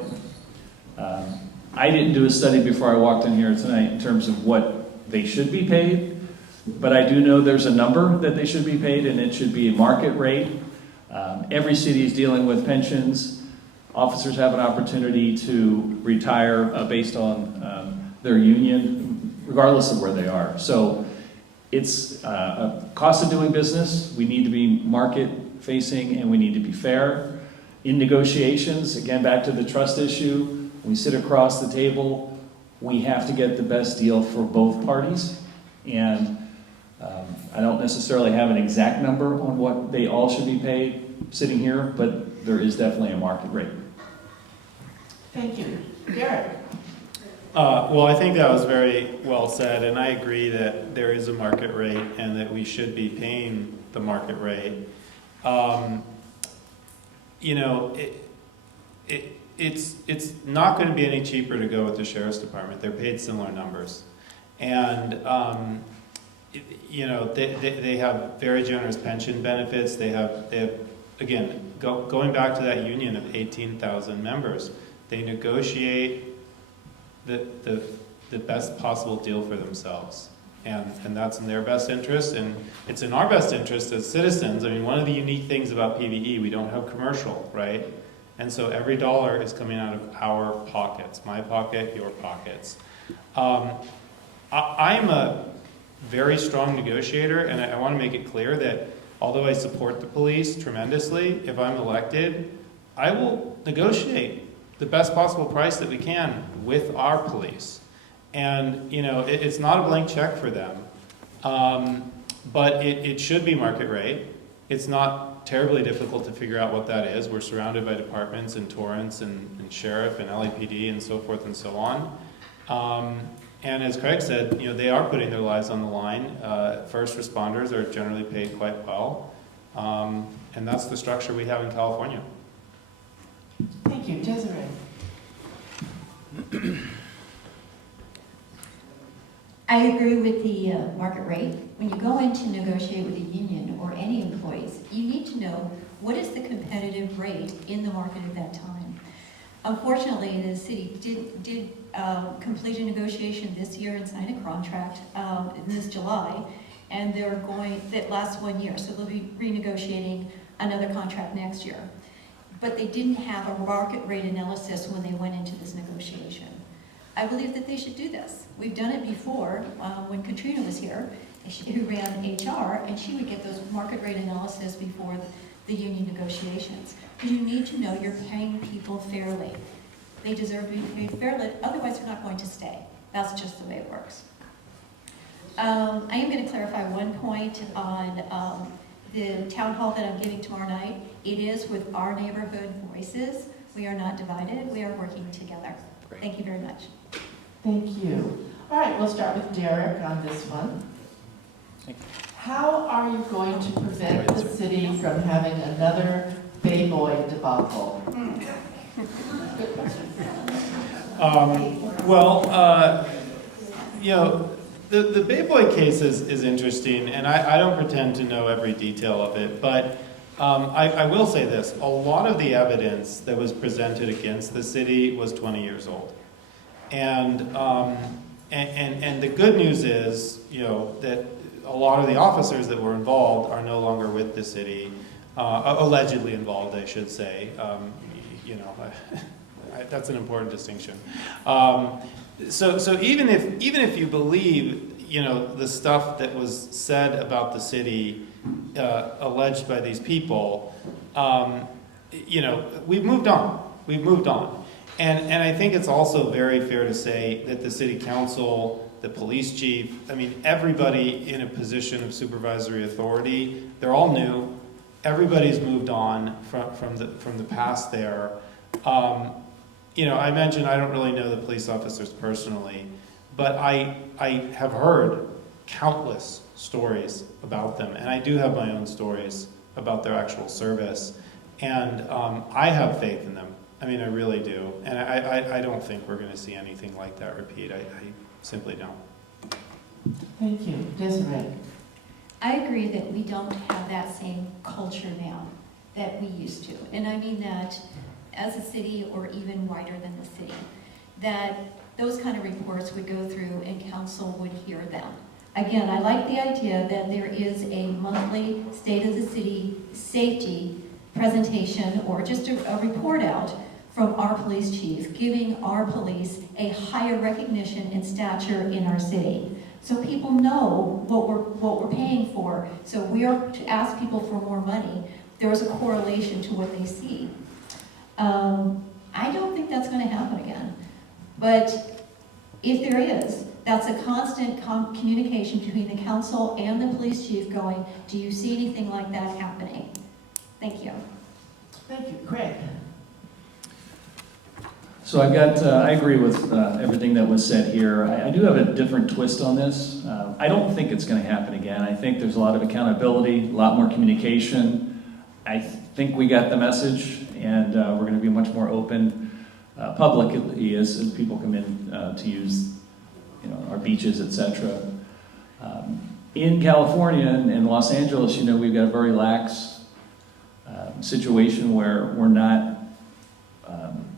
I didn't do a study before I walked in here tonight in terms of what they should be paid, but I do know there's a number that they should be paid, and it should be a market rate. Every city is dealing with pensions. Officers have an opportunity to retire based on their union, regardless of where they are. So it's a cost of doing business. We need to be market-facing, and we need to be fair. In negotiations, again, back to the trust issue, when we sit across the table, we have to get the best deal for both parties. And I don't necessarily have an exact number on what they all should be paid sitting here, but there is definitely a market rate. Thank you. Derek? Well, I think that was very well said, and I agree that there is a market rate and that we should be paying the market rate. You know, it's not going to be any cheaper to go with the sheriff's department. They're paid similar numbers, and you know, they have very generous pension benefits. They have again, going back to that union of 18,000 members, they negotiate the best possible deal for themselves. And that's in their best interest, and it's in our best interest as citizens. I mean, one of the unique things about PVE, we don't have commercial, right? And so every dollar is coming out of our pockets, my pocket, your pockets. I'm a very strong negotiator, and I want to make it clear that although I support the police tremendously, if I'm elected, I will negotiate the best possible price that we can with our police. And, you know, it's not a blank check for them, but it should be market rate. It's not terribly difficult to figure out what that is. We're surrounded by departments in Torrance and Sheriff and LAPD and so forth and so on. And as Craig said, you know, they are putting their lives on the line. First responders are generally paid quite well. And that's the structure we have in California. Thank you. Desiree? I agree with the market rate. When you go in to negotiate with a union or any employees, you need to know what is the competitive rate in the market at that time. Unfortunately, the city did complete a negotiation this year and sign a contract this July, and that lasts 1 year, so they'll be renegotiating another contract next year. But they didn't have a market rate analysis when they went into this negotiation. I believe that they should do this. We've done it before when Katrina was here, who ran HR, and she would get those market rate analysis before the union negotiations. Because you need to know you're paying people fairly. They deserve to be paid fairly, otherwise they're not going to stay. That's just the way it works. I am going to clarify one point on the town hall that I'm giving tomorrow night. It is with our neighborhood voices. We are not divided. We are working together. Great. Thank you very much. Thank you. All right, we'll start with Derek on this one. Thank you. How are you going to prevent the city from having another Bay Boy debacle? Good question. You know, the Bay Boy case is interesting, and I don't pretend to know every detail of it, but I will say this. A lot of the evidence that was presented against the city was 20 years old. And the good news is, you know, that a lot of the officers that were involved are no longer with the city, allegedly involved, I should say. You know, that's an important distinction. So even if you believe, you know, the stuff that was said about the city, alleged by these people, you know, we've moved on. We've moved on. And I think it's also very fair to say that the city council, the police chief, I mean, everybody in a position of supervisory authority, they're all new. Everybody's moved on from the past there. You know, I mentioned I don't really know the police officers personally, but I have heard countless stories about them, and I do have my own stories about their actual service, and I have faith in them. I mean, I really do, and I don't think we're going to see anything like that repeat. I simply don't. Thank you. Desiree? I agree that we don't have that same culture now that we used to. And I mean that as a city or even wider than the city, that those kind of reports would go through and council would hear them. Again, I like the idea that there is a monthly State of the City safety presentation or just a report out from our police chief, giving our police a higher recognition and stature in our city. So people know what we're paying for. So we are to ask people for more money. There's a correlation to what they see. I don't think that's going to happen again. But if there is, that's a constant communication between the council and the police chief going, do you see anything like that happening? Thank you. Thank you. Craig? So I agree with everything that was said here. I do have a different twist on this. I don't think it's going to happen again. I think there's a lot of accountability, a lot more communication. I think we got the message, and we're going to be much more open publicly as people come in to use, you know, our beaches, etc. In California and Los Angeles, you know, we've got a very lax situation where we're not,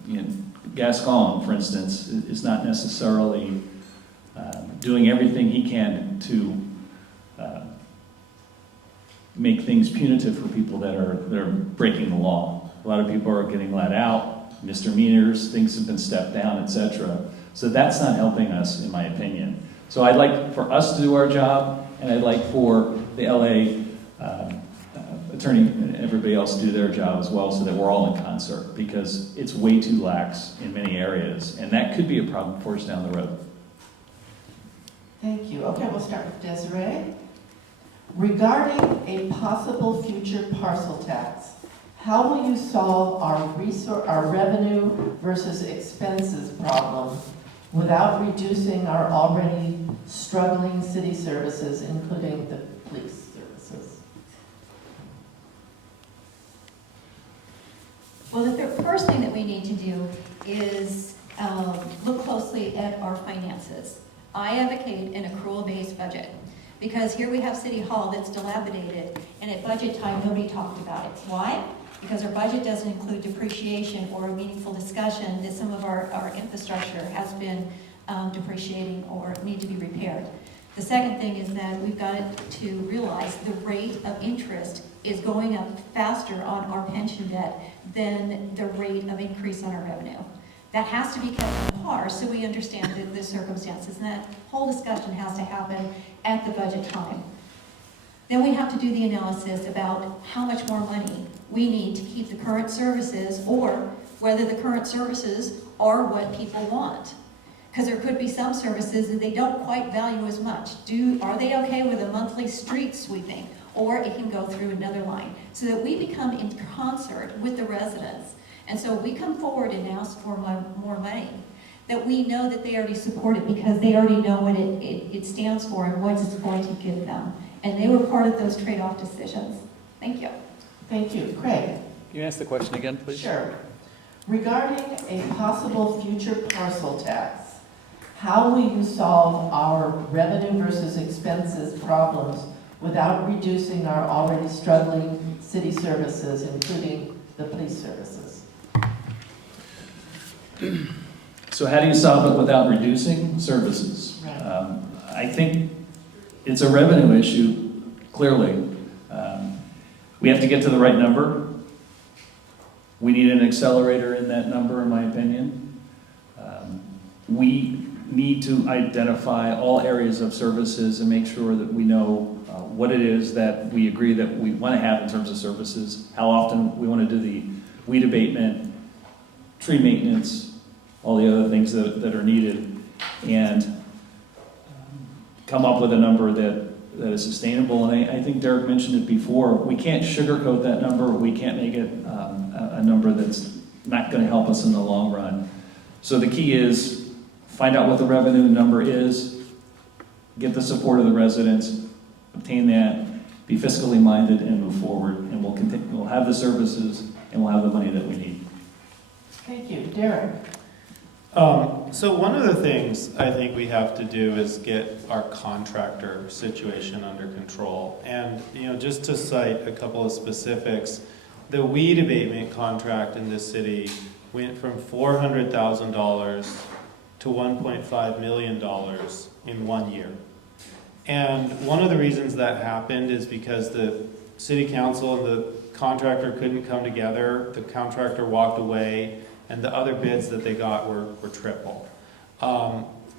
you know, Gascon, for instance, is not necessarily doing everything he can to make things punitive for people that are breaking the law. A lot of people are getting let out, misdemeanors, things have been stepped down, etc. So that's not helping us, in my opinion. So I'd like for us to do our job, and I'd like for the LA attorney and everybody else to do their job as well, so that we're all in concert, because it's way too lax in many areas, and that could be a problem for us down the road. Thank you. Okay, we'll start with Desiree. Regarding a possible future parcel tax, how will you solve our revenue versus expenses problem without reducing our already struggling city services, including the police services? Well, the first thing that we need to do is look closely at our finances. I advocate an accrual-based budget, because here we have City Hall that's dilapidated, and at budget time, nobody talked about it. Why? Because our budget doesn't include depreciation or a meaningful discussion that some of our infrastructure has been depreciating or need to be repaired. The second thing is that we've got to realize the rate of interest is going up faster on our pension debt than the rate of increase on our revenue. That has to be kept in par so we understand the circumstances, and that whole discussion has to happen at the budget time. Then we have to do the analysis about how much more money we need to keep the current services, or whether the current services are what people want. Because there could be some services that they don't quite value as much. Are they okay with a monthly street sweeping? Or it can go through another line, so that we become in concert with the residents. And so we come forward and ask for more money, that we know that they already support it, because they already know what it stands for and what it's going to give them. And they were part of those trade-off decisions. Thank you. Thank you. Craig? Can you ask the question again, please? Sure. Regarding a possible future parcel tax, how will you solve our revenue versus expenses problems without reducing our already struggling city services, including the police services? So how do you solve it without reducing services? Right. I think it's a revenue issue, clearly. We have to get to the right number. We need an accelerator in that number, in my opinion. We need to identify all areas of services and make sure that we know what it is that we agree that we want to have in terms of services, how often we want to do the weed abatement, tree maintenance, all the other things that are needed, and come up with a number that is sustainable. And I think Derek mentioned it before, we can't sugarcoat that number, we can't make it a number that's not going to help us in the long run. So the key is find out what the revenue number is, get the support of the residents, obtain that, be fiscally minded, and move forward. And we'll continue. We'll have the services, and we'll have the money that we need. Thank you. Derek? So one of the things I think we have to do is get our contractor situation under control. And, just to cite a couple of specifics, the weed abatement contract in this city went from $400,000 to $1.5 million in 1 year. And one of the reasons that happened is because the city council and the contractor couldn't come together. The contractor walked away, and the other bids that they got were triple.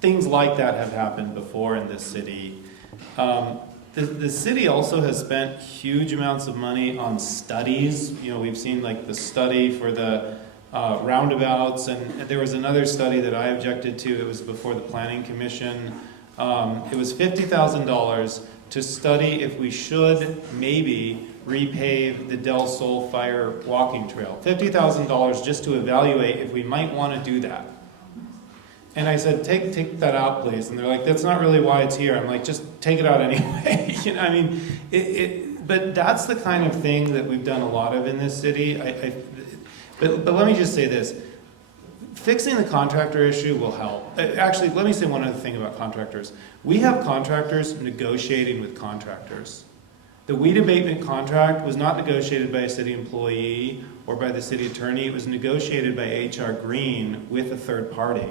Things like that have happened before in this city. The city also has spent huge amounts of money on studies. We've seen like the study for the roundabouts, and there was another study that I objected to. It was before the Planning Commission. It was $50,000 to study if we should maybe repave the Del Sol Fire walking trail. $50,000 just to evaluate if we might want to do that. And I said, take that out, please. And they're like, that's not really why it's here. I'm like, just take it out anyway. But that's the kind of thing that we've done a lot of in this city. But let me just say this. Fixing the contractor issue will help. Actually, let me say one other thing about contractors. We have contractors negotiating with contractors. The weed abatement contract was not negotiated by a city employee or by the city attorney. It was negotiated by HR Green with a third party.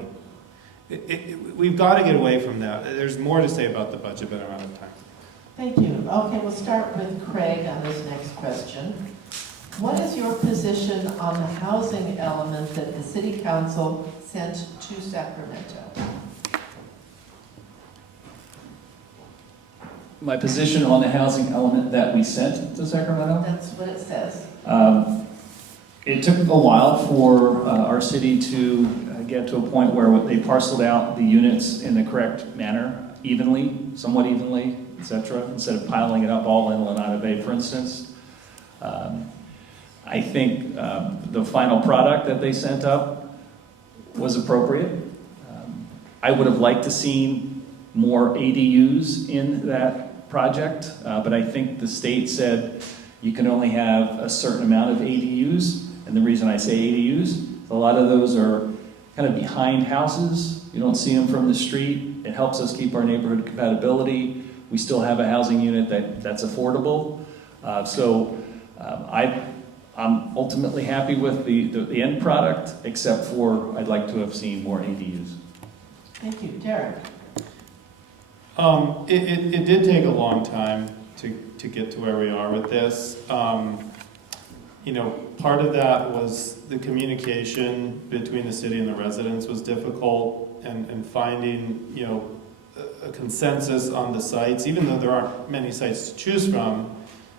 We've got to get away from that. There's more to say about the budget, but I'm out of time. Thank you. Okay, we'll start with Craig on this next question. What is your position on the housing element that the city council sent to Sacramento? My position on the housing element that we sent to Sacramento? That's what it says. It took a while for our city to get to a point where they parceled out the units in the correct manner, evenly, somewhat evenly, etc., instead of piling it up all in Lanada Bay, for instance. I think the final product that they sent up was appropriate. I would have liked to see more ADUs in that project, but I think the state said you can only have a certain amount of ADUs, and the reason I say ADUs, a lot of those are kind of behind houses. You don't see them from the street. It helps us keep our neighborhood compatibility. We still have a housing unit that's affordable. I'm ultimately happy with the end product, except for I'd like to have seen more ADUs. Thank you. Derek? It did take a long time to get to where we are with this. Part of that was the communication between the city and the residents was difficult, and finding, a consensus on the sites, even though there aren't many sites to choose from,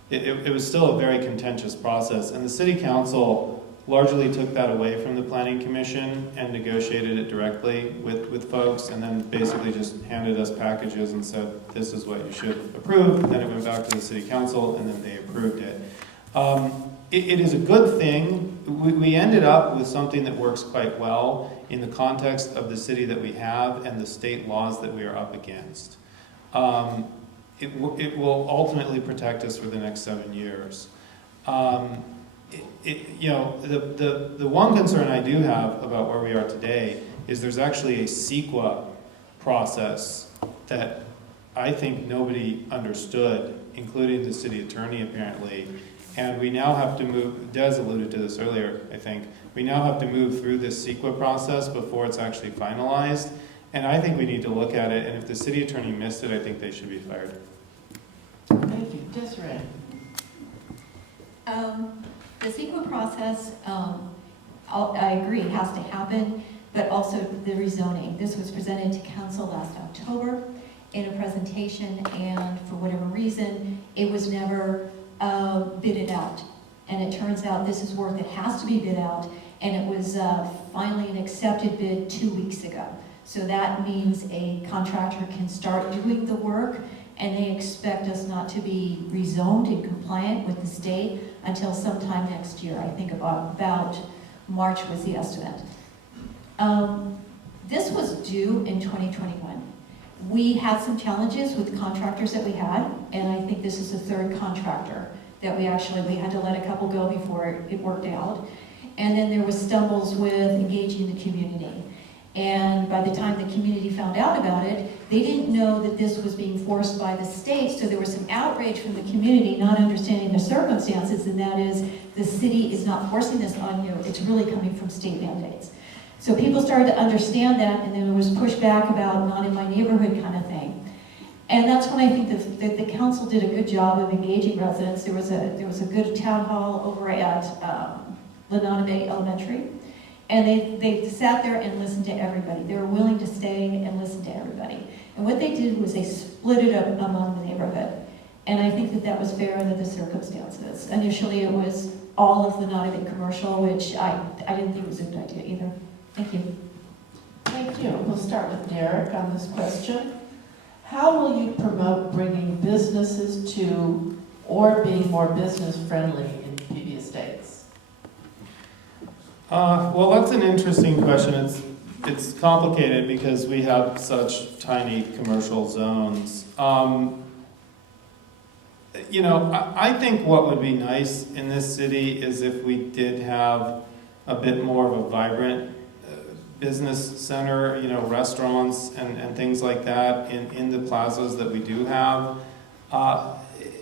it was still a very contentious process. And the city council largely took that away from the planning commission and negotiated it directly with folks, and then basically just handed us packages and said, this is what you should approve. Then it went back to the city council, and then they approved it. It is a good thing. We ended up with something that works quite well in the context of the city that we have and the state laws that we are up against. It will ultimately protect us for the next 7 years. The one concern I do have about where we are today is there's actually a CEQA process that I think nobody understood, including the city attorney apparently. And we now have to move, Des alluded to this earlier, I think, we now have to move through this CEQA process before it's actually finalized. And I think we need to look at it, and if the city attorney missed it, I think they should be fired. Thank you. Desiree? The CEQA process, I agree, it has to happen, but also the rezoning. This was presented to council last October in a presentation, and for whatever reason, it was never bidded out. And it turns out this is work that has to be bid out, and it was finally an accepted bid 2 weeks ago. So that means a contractor can start doing the work, and they expect us not to be rezoned and compliant with the state until sometime next year. I think about March was the estimate. This was due in 2021. We had some challenges with the contractors that we had, and I think this is the third contractor that we had to let a couple go before it worked out. And then there was stumbles with engaging the community. And by the time the community found out about it, they didn't know that this was being forced by the state, so there was some outrage from the community, not understanding the circumstances, and that is, the city is not forcing this on you, it's really coming from state mandates. So people started to understand that, and then there was pushback about not in my neighborhood kind of thing. And that's when I think that the council did a good job of engaging residents. There was a good town hall over at Lenana Bay Elementary. And they sat there and listened to everybody. They were willing to stay and listen to everybody. And what they did was they split it up among the neighborhood. And I think that that was fair under the circumstances. Initially, it was all of the Lenana Bay commercial, which I didn't think was a good idea either. Thank you. Thank you. We'll start with Derek on this question. How will you promote bringing businesses to or being more business friendly in PV Estates? Well, that's an interesting question. It's complicated because we have such tiny commercial zones. You know, I think what would be nice in this city is if we did have a bit more of a vibrant business center, you know, restaurants and things like that in the plazas that we do have.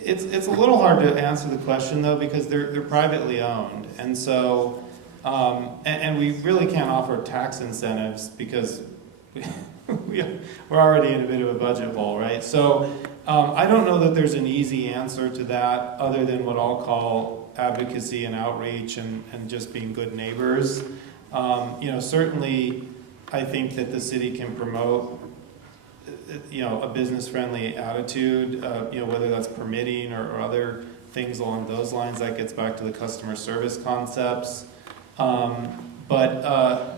It's a little hard to answer the question though, because they're privately owned, and so and we really can't offer tax incentives because we're already in a bit of a budget hole, right? So I don't know that there's an easy answer to that other than what I'll call advocacy and outreach and just being good neighbors. You know, certainly I think that the city can promote, you know, a business-friendly attitude, you know, whether that's permitting or other things along those lines. That gets back to the customer service concepts.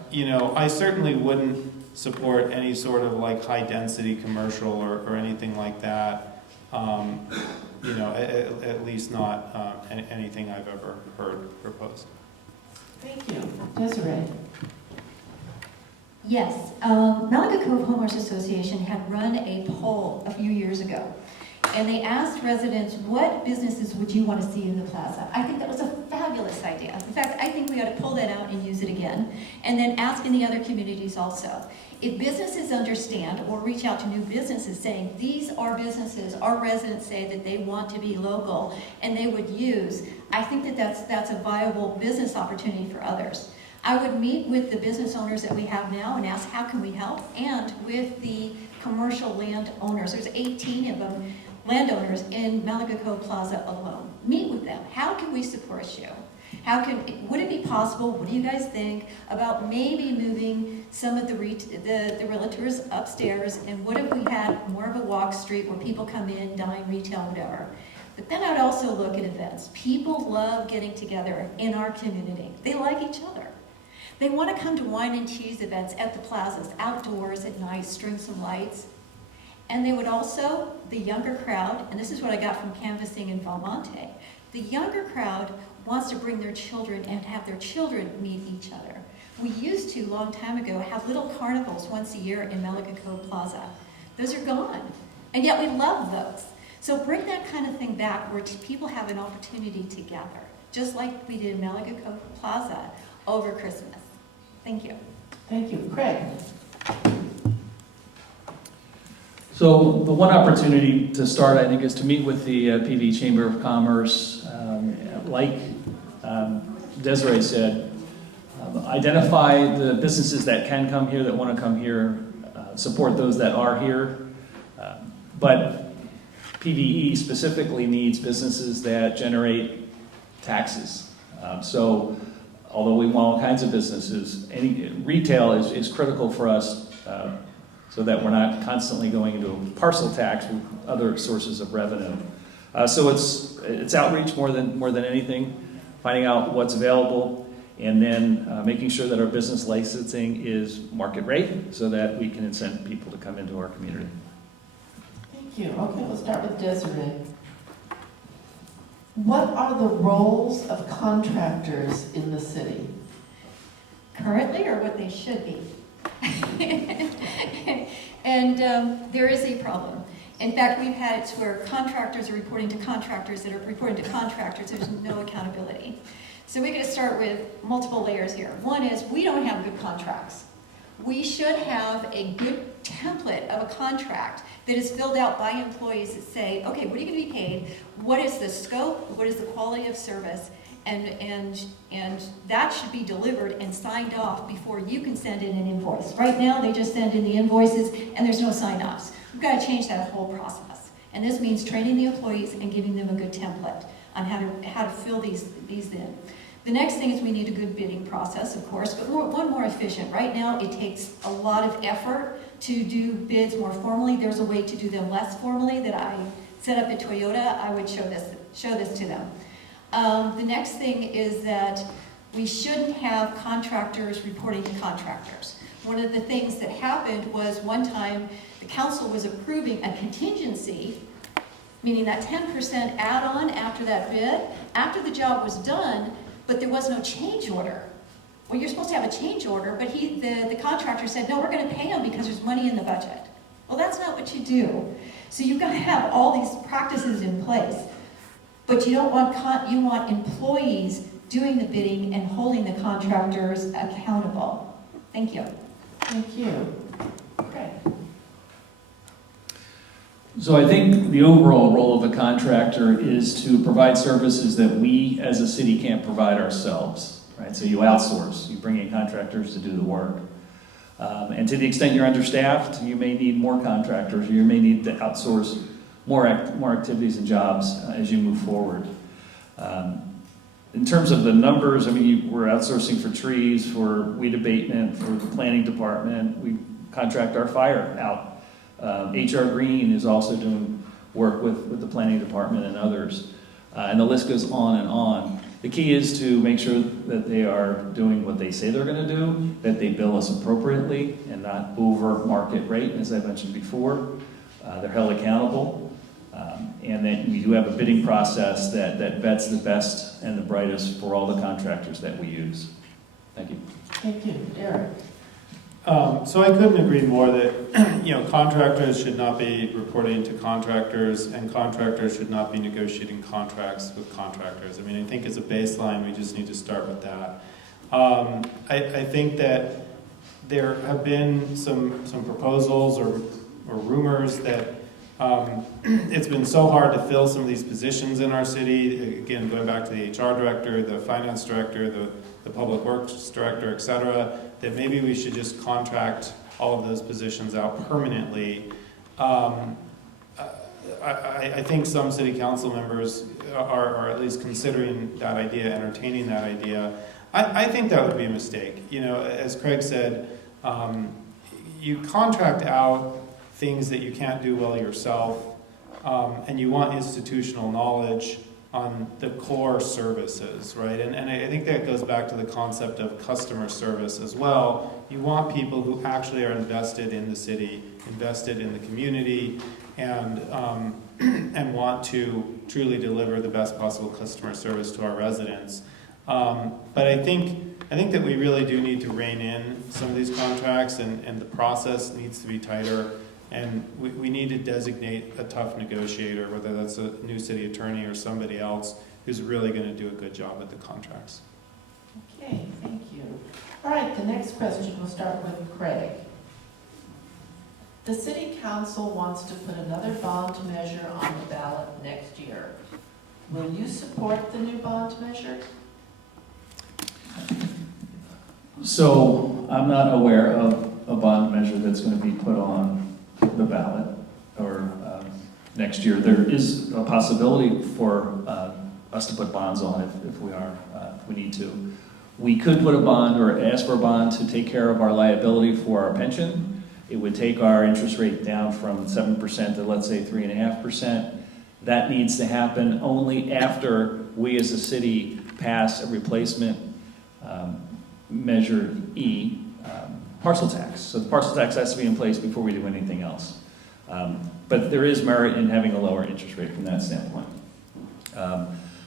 You know, I certainly wouldn't support any sort of like high-density commercial or anything like that. You know, at least not anything I've ever heard proposed. Thank you. Desiree? Yes, Malaga Cove Homeowners Association had run a poll a few years ago, and they asked residents, what businesses would you want to see in the plaza? I think that was a fabulous idea. In fact, I think we ought to pull that out and use it again, and then ask in the other communities also. If businesses understand or reach out to new businesses saying, these are businesses, our residents say that they want to be local and they would use, I think that that's a viable business opportunity for others. I would meet with the business owners that we have now and ask how can we help, and with the commercial land owners. There's 18 of them, landowners in Malaga Cove Plaza alone. Meet with them. How can we support you? Would it be possible, what do you guys think, about maybe moving some of the realtors upstairs, and what if we had more of a walk street where people come in, dine, retail, whatever? But then I'd also look at events. People love getting together in our community. They like each other. They want to come to wine and cheese events at the plazas, outdoors at night, string some lights. And they would also, the younger crowd, and this is what I got from canvassing in Valmonte, the younger crowd wants to bring their children and have their children meet each other. We used to, a long time ago, have little carnivals once a year in Malaga Cove Plaza. Those are gone, and yet we love those. So bring that kind of thing back where people have an opportunity to gather, just like we did in Malaga Cove Plaza over Christmas. Thank you. Thank you. Craig? So the one opportunity to start, I think, is to meet with the PV Chamber of Commerce. Like Desiree said, identify the businesses that can come here, that want to come here, support those that are here. But PVE specifically needs businesses that generate taxes. So although we want all kinds of businesses, retail is critical for us so that we're not constantly going into a parcel tax with other sources of revenue. So it's outreach more than anything. finding out what's available, and then making sure that our business licensing is market rate so that we can incent people to come into our community. Thank you. Okay, we'll start with Desiree. What are the roles of contractors in the city? Currently, or what they should be. And there is a problem. In fact, we've had it to where contractors are reporting to contractors that are reporting to contractors. There's no accountability. So we're going to start with multiple layers here. One is we don't have good contracts. We should have a good template of a contract that is filled out by employees that say, okay, what are you going to be paid? What is the scope? What is the quality of service? And that should be delivered and signed off before you can send in an invoice. Right now, they just send in the invoices and there's no sign-offs. We've got to change that whole process. And this means training the employees and giving them a good template on how to fill these in. The next thing is we need a good bidding process, of course, but one more efficient. Right now, it takes a lot of effort to do bids more formally. There's a way to do them less formally that I set up at Toyota. I would show this to them. The next thing is that we shouldn't have contractors reporting to contractors. One of the things that happened was one time the council was approving a contingency, meaning that 10% add-on after that bid, after the job was done, but there was no change order. Well, you're supposed to have a change order, but the contractor said, no, we're going to pay them because there's money in the budget. Well, that's not what you do. So you've got to have all these practices in place. But you don't want, you want employees doing the bidding and holding the contractors accountable. Thank you. Thank you. Okay. So I think the overall role of a contractor is to provide services that we as a city can't provide ourselves, right? So you outsource, you bring in contractors to do the work. And to the extent you're understaffed, you may need more contractors, or you may need to outsource more activities and jobs as you move forward. In terms of the numbers, I mean, we're outsourcing for trees, for weed abatement, for the planning department. We contract our fire out. HR Green is also doing work with the planning department and others. And the list goes on and on. The key is to make sure that they are doing what they say they're going to do, that they bill us appropriately and not over market rate, as I mentioned before. They're held accountable. And then we do have a bidding process that vets the best and the brightest for all the contractors that we use. Thank you. Thank you. Derek. So I couldn't agree more that contractors should not be reporting to contractors, and contractors should not be negotiating contracts with contractors. I mean, I think as a baseline, we just need to start with that. I think that there have been some proposals or rumors that it's been so hard to fill some of these positions in our city. Again, going back to the HR director, the finance director, the public works director, et cetera, that maybe we should just contract all of those positions out permanently. I think some city council members are at least considering that idea, entertaining that idea. I think that would be a mistake. As Craig said, you contract out things that you can't do well yourself, and you want institutional knowledge on the core services, right? And I think that goes back to the concept of customer service as well. You want people who actually are invested in the city, invested in the community, and want to truly deliver the best possible customer service to our residents. But I think that we really do need to rein in some of these contracts, and the process needs to be tighter. And we need to designate a tough negotiator, whether that's a new city attorney or somebody else who's really going to do a good job with the contracts. Okay, thank you. All right, the next question, we'll start with Craig. The city council wants to put another bond measure on the ballot next year. Will you support the new bond measure? So I'm not aware of a bond measure that's going to be put on the ballot or next year. There is a possibility for us to put bonds on if we need to. We could put a bond or ask for a bond to take care of our liability for our pension. It would take our interest rate down from 7% to, let's say, 3.5%. That needs to happen only after we as a city pass a replacement Measure E parcel tax. So the parcel tax has to be in place before we do anything else. But there is merit in having a lower interest rate from that standpoint.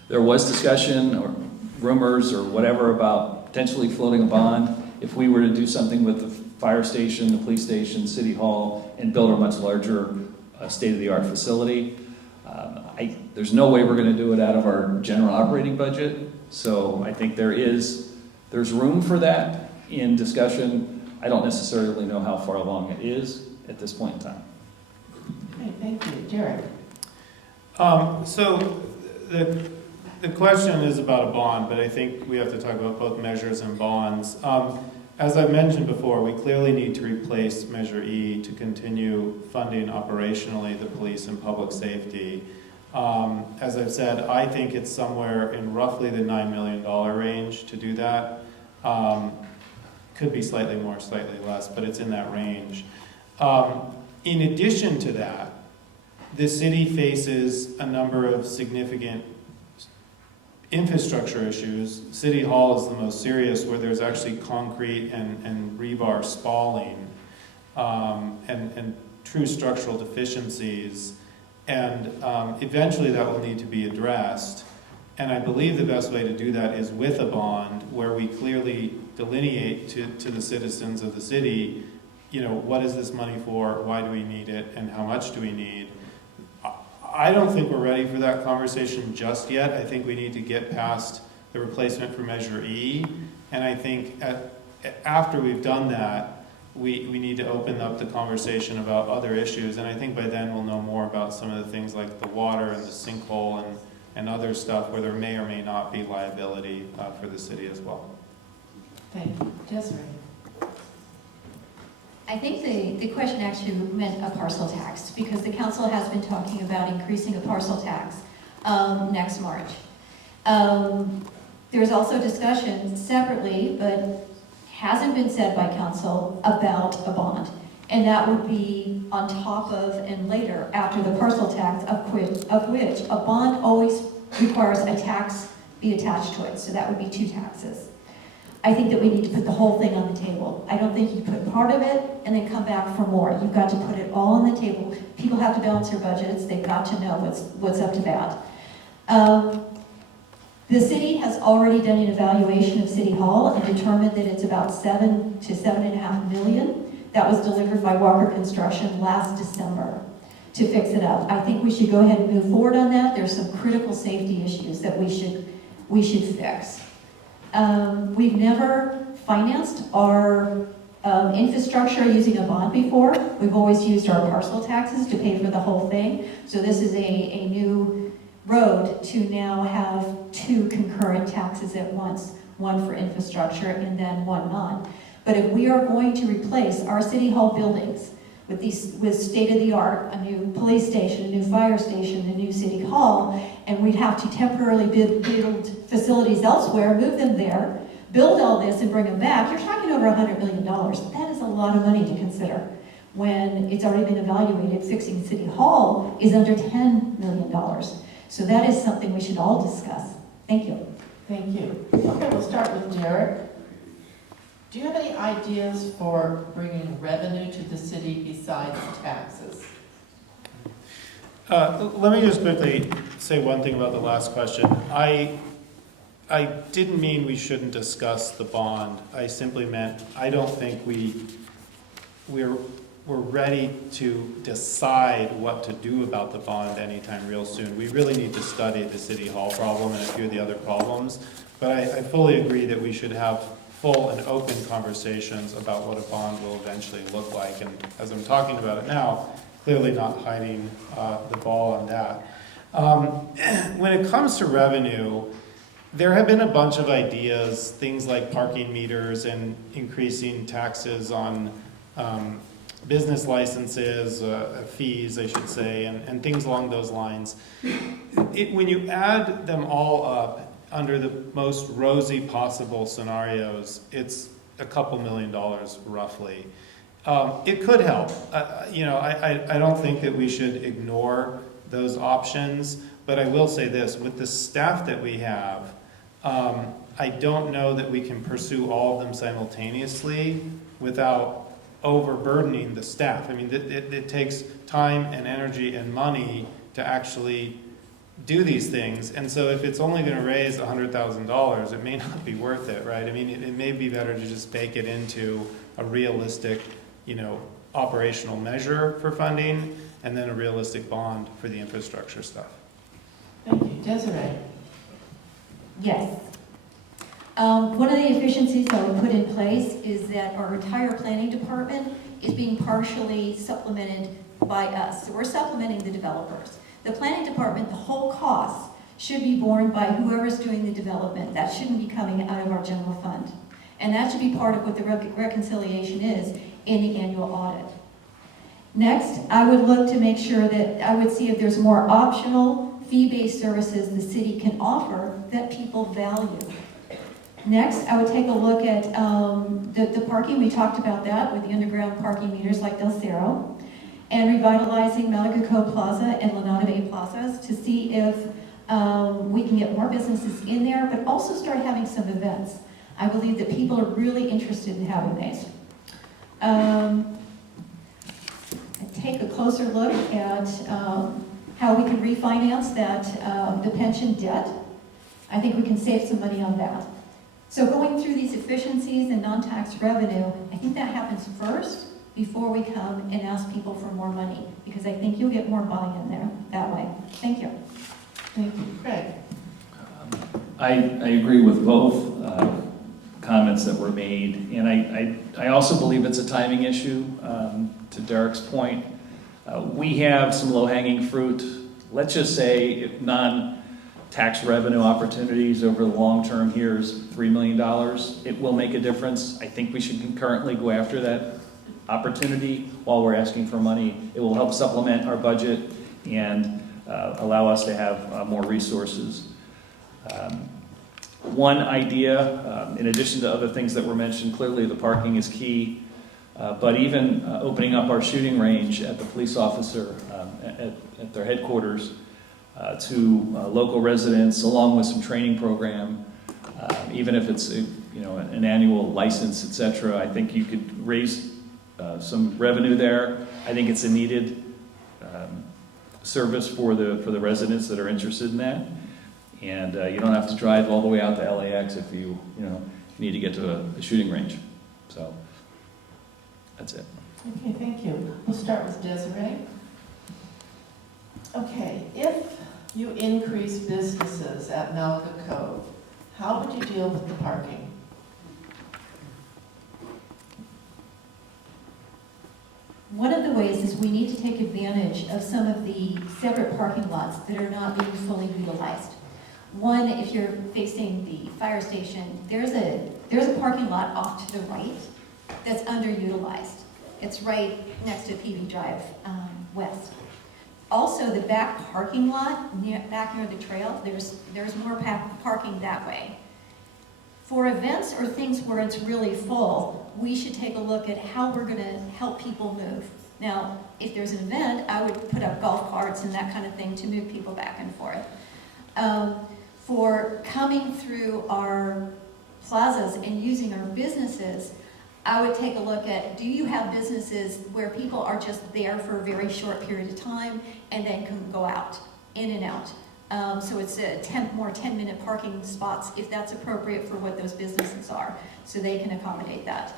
There was discussion or rumors or whatever about potentially floating a bond if we were to do something with the fire station, the police station, city hall, and build a much larger state-of-the-art facility. There's no way we're going to do it out of our general operating budget, so I think there's room for that in discussion. I don't necessarily know how far along it is at this point in time. Okay, thank you. Derek? So the question is about a bond, but I think we have to talk about both measures and bonds. As I've mentioned before, we clearly need to replace Measure E to continue funding operationally the police and public safety. As I've said, I think it's somewhere in roughly the $9 million range to do that. Could be slightly more, slightly less, but it's in that range. In addition to that, the city faces a number of significant infrastructure issues. City Hall is the most serious, where there's actually concrete and rebar spalling, and true structural deficiencies. And eventually that will need to be addressed. And I believe the best way to do that is with a bond where we clearly delineate to the citizens of the city, what is this money for, why do we need it, and how much do we need? I don't think we're ready for that conversation just yet. I think we need to get past the replacement for Measure E. And I think after we've done that, we need to open up the conversation about other issues. And I think by then we'll know more about some of the things like the water and the sinkhole and other stuff where there may or may not be liability for the city as well. Thank you. Desiree? I think the question actually meant a parcel tax, because the council has been talking about increasing a parcel tax next March. There's also discussion separately, but hasn't been said by council, about a bond. And that would be on top of and later after the parcel tax, of which a bond always requires a tax be attached to it. So that would be two taxes. I think that we need to put the whole thing on the table. I don't think you put part of it and then come back for more. You've got to put it all on the table. People have to balance their budgets. They've got to know what's up to bat. The city has already done an evaluation of City Hall and determined that it's about $7 to $7.5 million. That was delivered by Walker Construction last December to fix it up. I think we should go ahead and move forward on that. There's some critical safety issues that we should fix. We've never financed our infrastructure using a bond before. We've always used our parcel taxes to pay for the whole thing. So this is a new road to now have two concurrent taxes at once, one for infrastructure and then one non. But if we are going to replace our city hall buildings with state-of-the-art, a new police station, a new fire station, a new city hall, and we'd have to temporarily build facilities elsewhere, move them there, build all this and bring them back, you're talking over $100 million. That is a lot of money to consider when it's already been evaluated. Fixing City Hall is under $10 million. So that is something we should all discuss. Thank you. Thank you. Okay, we'll start with Derek. Do you have any ideas for bringing revenue to the city besides taxes? Let me just quickly say one thing about the last question. I didn't mean we shouldn't discuss the bond. I simply meant I don't think we're ready to decide what to do about the bond anytime real soon. We really need to study the City Hall problem and a few of the other problems. But I fully agree that we should have full and open conversations about what a bond will eventually look like. And as I'm talking about it now, clearly not hiding the ball on that. When it comes to revenue, there have been a bunch of ideas, things like parking meters and increasing taxes on business licenses, fees, I should say, and things along those lines. When you add them all up, under the most rosy possible scenarios, it's a couple $1 million roughly. It could help. I don't think that we should ignore those options, but I will say this, with the staff that we have, I don't know that we can pursue all of them simultaneously without overburdening the staff. I mean, it takes time and energy and money to actually do these things. And so if it's only going to raise $100,000, it may not be worth it, right? I mean, it may be better to just bake it into a realistic, operational measure for funding, and then a realistic bond for the infrastructure stuff. Thank you. Desiree? Yes. One of the efficiencies that we put in place is that our entire planning department is being partially supplemented by us. So we're supplementing the developers. The planning department, the whole cost should be borne by whoever's doing the development. That shouldn't be coming out of our general fund. And that should be part of what the reconciliation is in the annual audit. Next, I would look to make sure that I would see if there's more optional fee-based services the city can offer that people value. Next, I would take a look at the parking. We talked about that with the underground parking meters like Del Cerro, and revitalizing Malaga Cove Plaza and Lanada Bay Plazas to see if we can get more businesses in there, but also start having some events. I believe that people are really interested in having these. Take a closer look at how we can refinance that the pension debt. I think we can save some money on that. So going through these efficiencies and non-tax revenue, I think that happens first before we come and ask people for more money, because I think you'll get more buy-in there that way. Thank you. Thank you. Craig? I agree with both comments that were made, and I also believe it's a timing issue. To Derek's point, we have some low-hanging fruit. Let's just say if non-tax revenue opportunities over the long term. Here's $3 million. It will make a difference. I think we should concurrently go after that opportunity while we're asking for money. It will help supplement our budget and allow us to have more resources. One idea, in addition to other things that were mentioned, clearly the parking is key, but even opening up our shooting range at the police officer at their headquarters to local residents, along with some training program, even if it's an annual license, etc. I think you could raise some revenue there. I think it's a needed service for the residents that are interested in that. And you don't have to drive all the way out to LAX if you need to get to a shooting range. So that's it. Okay, thank you. We'll start with Desiree. Okay, if you increase businesses at Malaga Cove, how would you deal with the parking? One of the ways is we need to take advantage of some of the separate parking lots that are not being fully utilized. One, if you're facing the fire station, there's a parking lot off to the right that's underutilized. It's right next to PV Drive West. Also, the back parking lot, back near the trail, there's more parking that way. For events or things where it's really full, we should take a look at how we're going to help people move. Now, if there's an event, I would put up golf carts and that kind of thing to move people back and forth. For coming through our plazas and using our businesses, I would take a look at, do you have businesses where people are just there for a very short period of time and then can go out, in and out? So it's more 10-minute parking spots if that's appropriate for what those businesses are, so they can accommodate that.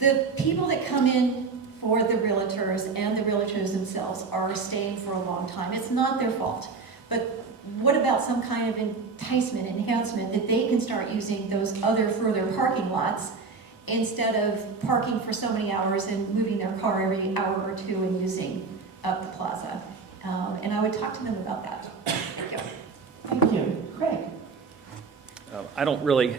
The people that come in for the realtors and the realtors themselves are staying for a long time. It's not their fault, but what about some kind of enticement, enhancement, that they can start using those other further parking lots instead of parking for so many hours and moving their car every hour or two and using up the plaza? And I would talk to them about that. Thank you. Craig? I don't really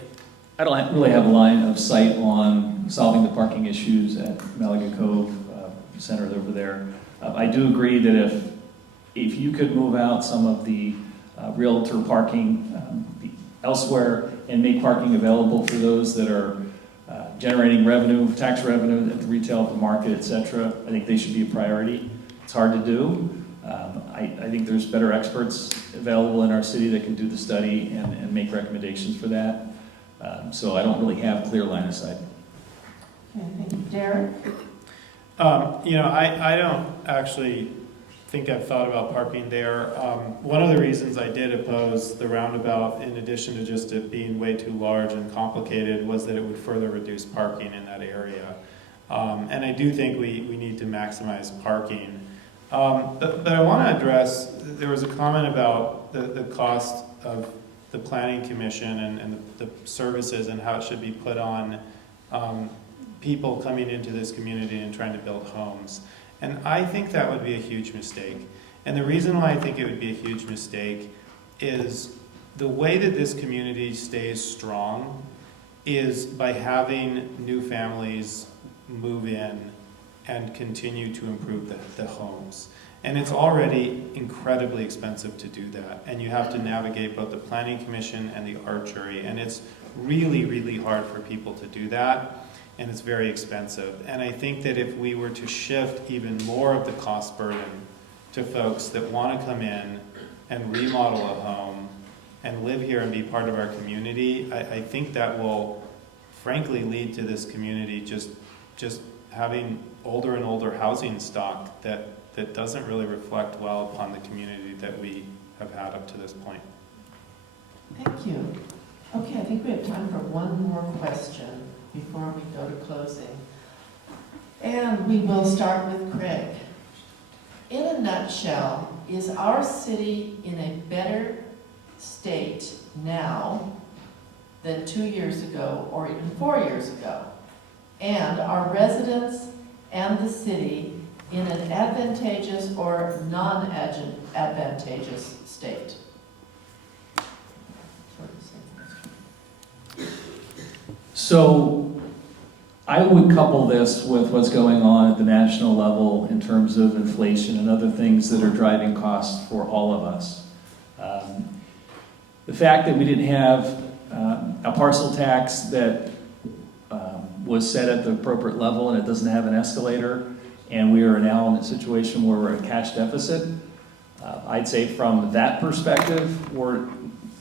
have a line of sight on solving the parking issues at Malaga Cove Center over there. I do agree that if you could move out some of the realtor parking elsewhere and make parking available for those that are generating revenue, tax revenue at the retail, at the market, etc., I think they should be a priority. It's hard to do. I think there's better experts available in our city that can do the study and make recommendations for that. So I don't really have clear line of sight. Okay, thank you. Derek? I don't actually think I've thought about parking there. One of the reasons I did oppose the roundabout, in addition to just it being way too large and complicated, was that it would further reduce parking in that area. And I do think we need to maximize parking. But I want to address, there was a comment about the cost of the planning commission and the services and how it should be put on people coming into this community and trying to build homes. And I think that would be a huge mistake. And the reason why I think it would be a huge mistake is the way that this community stays strong is by having new families move in and continue to improve the homes. And it's already incredibly expensive to do that. And you have to navigate both the planning commission and the archery. And it's really, really hard for people to do that. And it's very expensive. And I think that if we were to shift even more of the cost burden to folks that want to come in and remodel a home and live here and be part of our community, I think that will frankly lead to this community just having older and older housing stock that doesn't really reflect well upon the community that we have had up to this point. Thank you. Okay, I think we have time for one more question before we go to closing. And we will start with Craig. In a nutshell, is our city in a better state now than 2 years ago or even 4 years ago? And are residents and the city in an advantageous or non-advantageous state? So I would couple this with what's going on at the national level in terms of inflation and other things that are driving costs for all of us. The fact that we didn't have a parcel tax that was set at the appropriate level and it doesn't have an escalator, and we are now in a situation where we're at cash deficit, I'd say from that perspective, we're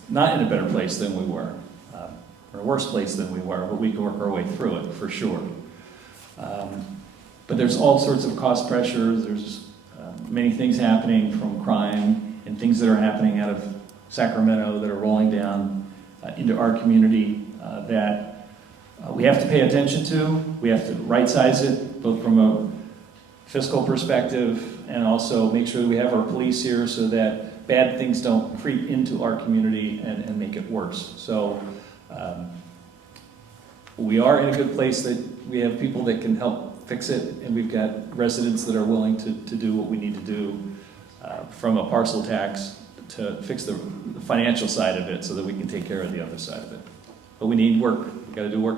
not in a better place than we were. Or a worse place than we were, but we can work our way through it, for sure. But there's all sorts of cost pressures. There's many things happening from crime and things that are happening out of Sacramento that are rolling down into our community that we have to pay attention to. We have to right-size it, both from a fiscal perspective and also make sure that we have our police here so that bad things don't creep into our community and make it worse. So we are in a good place that we have people that can help fix it, and we've got residents that are willing to do what we need to do from a parcel tax to fix the financial side of it so that we can take care of the other side of it. But we need work. We've got to do work.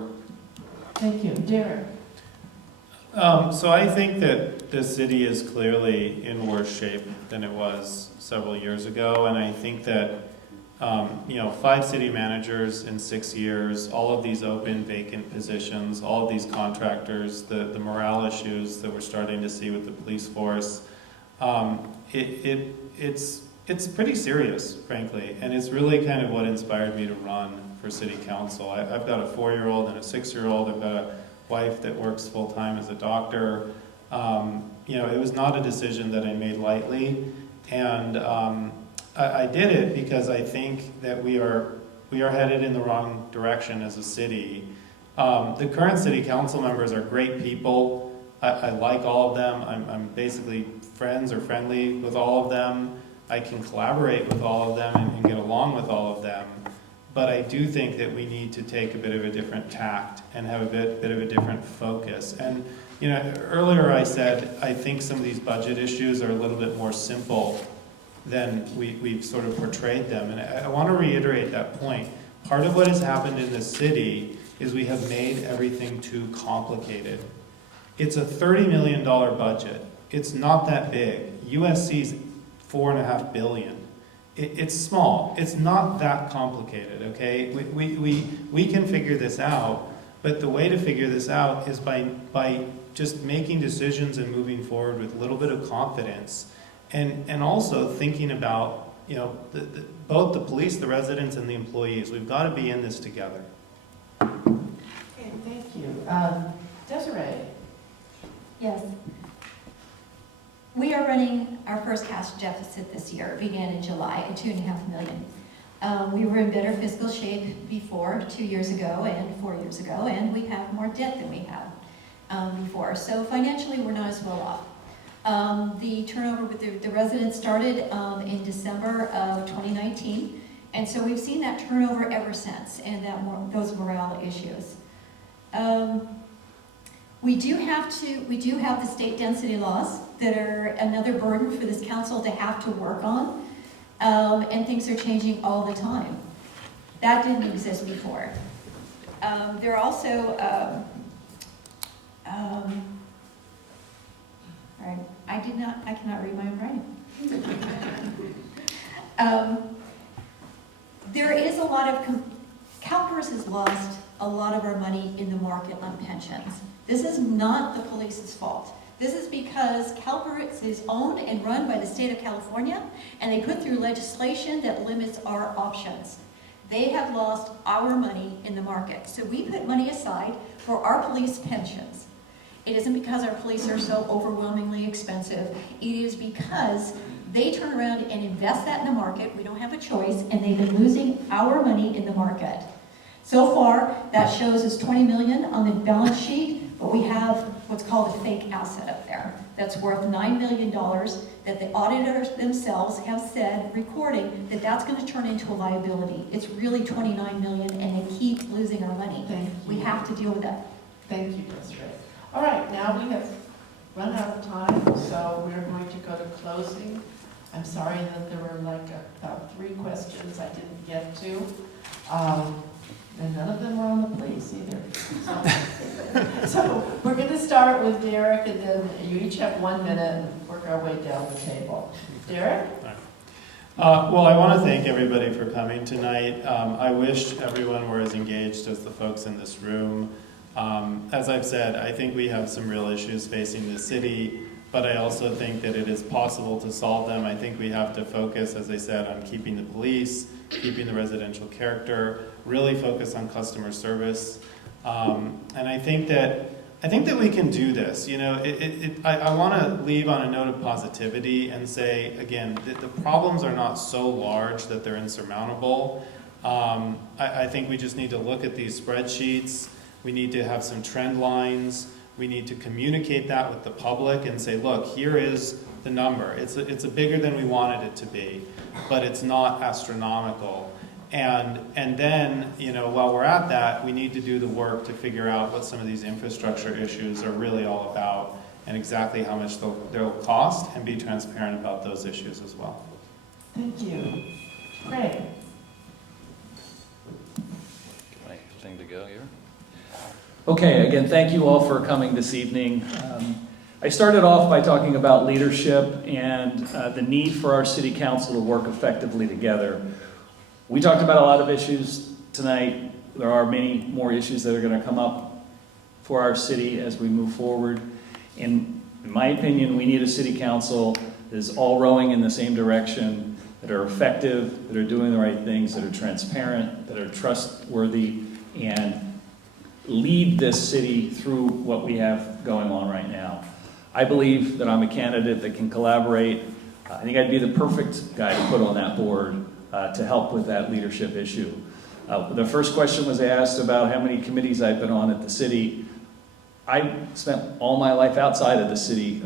Thank you. Derek? So I think that this city is clearly in worse shape than it was several years ago, and I think that 5 city managers in 6 years, all of these open vacant positions, all of these contractors, the morale issues that we're starting to see with the police force, it's pretty serious, frankly, and it's really kind of what inspired me to run for city council. I've got a 4-year-old and a 6-year-old. I've got a wife that works full-time as a doctor. It was not a decision that I made lightly, and I did it because I think that we are headed in the wrong direction as a city. The current city council members are great people. I like all of them. I'm basically friends or friendly with all of them. I can collaborate with all of them and get along with all of them. But I do think that we need to take a bit of a different tact and have a bit of a different focus. And earlier I said I think some of these budget issues are a little bit more simple than we've sort of portrayed them. And I want to reiterate that point. Part of what has happened in this city is we have made everything too complicated. It's a $30 million budget. It's not that big. USC's $4.5 billion. It's small. It's not that complicated, okay? We can figure this out, but the way to figure this out is by just making decisions and moving forward with a little bit of confidence and also thinking about, both the police, the residents, and the employees. We've got to be in this together. Okay, thank you. Desiree? Yes. We are running our first cash deficit this year. It began in July at $2.5 million. We were in better fiscal shape before, 2 years ago and 4 years ago, and we have more debt than we had before. So financially, we're not as well off. The turnover with the residents started in December of 2019, and so we've seen that turnover ever since, and those morale issues. We do have the state density laws that are another burden for this council to have to work on, and things are changing all the time. That didn't exist before. There are also, I cannot read my own writing. There is a lot of, CalPERS has lost a lot of our money in the market on pensions. This is not the police's fault. This is because CalPERS is owned and run by the state of California, and they put through legislation that limits our options. They have lost our money in the market. So we put money aside for our police pensions. It isn't because our police are so overwhelmingly expensive. It is because they turn around and invest that in the market. We don't have a choice, and they've been losing our money in the market. So far, that shows us $20 million on the balance sheet, but we have what's called a fake asset up there that's worth $9 million that the auditors themselves have said, recording, that that's going to turn into a liability. It's really $29 million, and they keep losing our money. We have to deal with that. Thank you, Desiree. All right, now we have run out of time, so we're going to go to closing. I'm sorry that there were about 3 questions I didn't get to. And none of them were on the police either. So we're going to start with Derek, and then you each have 1 minute and work our way down the table. Derek? Well, I want to thank everybody for coming tonight. I wish everyone were as engaged as the folks in this room. As I've said, I think we have some real issues facing the city, but I also think that it is possible to solve them. I think we have to focus, as I said, on keeping the police, keeping the residential character, really focus on customer service. And I think that we can do this. I want to leave on a note of positivity and say, again, that the problems are not so large that they're insurmountable. I think we just need to look at these spreadsheets. We need to have some trend lines. We need to communicate that with the public and say, look, here is the number. It's a bigger than we wanted it to be, but it's not astronomical. And then, while we're at that, we need to do the work to figure out what some of these infrastructure issues are really all about and exactly how much they'll cost, and be transparent about those issues as well. Thank you. Craig? Thing to go here. Okay, again, thank you all for coming this evening. I started off by talking about leadership and the need for our city council to work effectively together. We talked about a lot of issues tonight. There are many more issues that are going to come up for our city as we move forward. In my opinion, we need a city council that is all rowing in the same direction, that are effective, that are doing the right things, that are transparent, that are trustworthy, and lead this city through what we have going on right now. I believe that I'm a candidate that can collaborate. I think I'd be the perfect guy to put on that board to help with that leadership issue. The first question was asked about how many committees I've been on at the city. I spent all my life outside of the city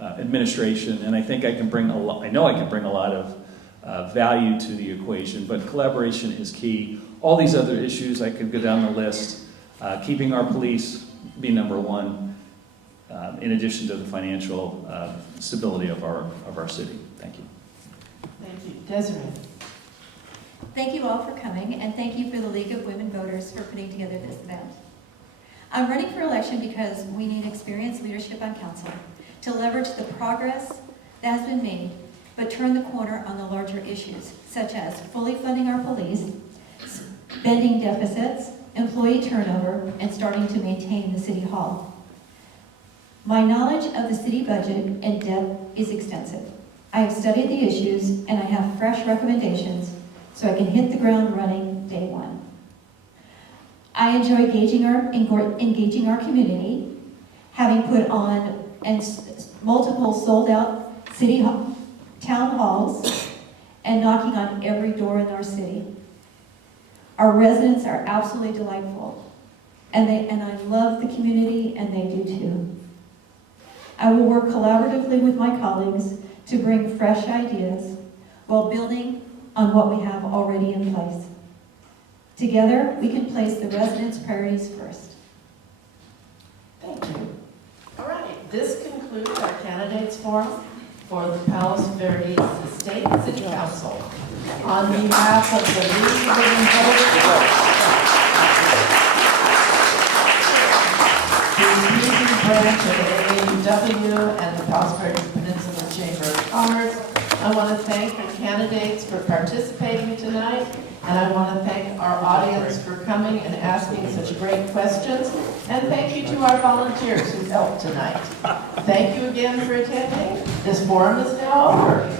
administration, and I think I can bring a lot. I know I can bring a lot of value to the equation, but collaboration is key. All these other issues, I could go down the list. Keeping our police be number one, in addition to the financial stability of our city. Thank you. Thank you. Desiree? Thank you all for coming, and thank you for the League of Women Voters for putting together this event. I'm running for election because we need experienced leadership on council to leverage the progress that has been made, but turn the corner on the larger issues, such as fully funding our police, spending deficits, employee turnover, and starting to maintain the city hall. My knowledge of the city budget and debt is extensive. I have studied the issues and I have fresh recommendations so I can hit the ground running day one. I enjoy engaging our community, having put on multiple sold-out town halls and knocking on every door in our city. Our residents are absolutely delightful, and I love the community, and they do too. I will work collaboratively with my colleagues to bring fresh ideas while building on what we have already in place. Together, we can place the residents' priorities first. Thank you. All right, this concludes our candidates forum for the Palos Verdes State City Council. On behalf of the League of Branch of the AAUW and the Palos Verdes Peninsula Chamber of Commerce, I want to thank the candidates for participating tonight, and I want to thank our audience for coming and asking such great questions, and thank you to our volunteers who helped tonight. Thank you again for attending. This forum is now over.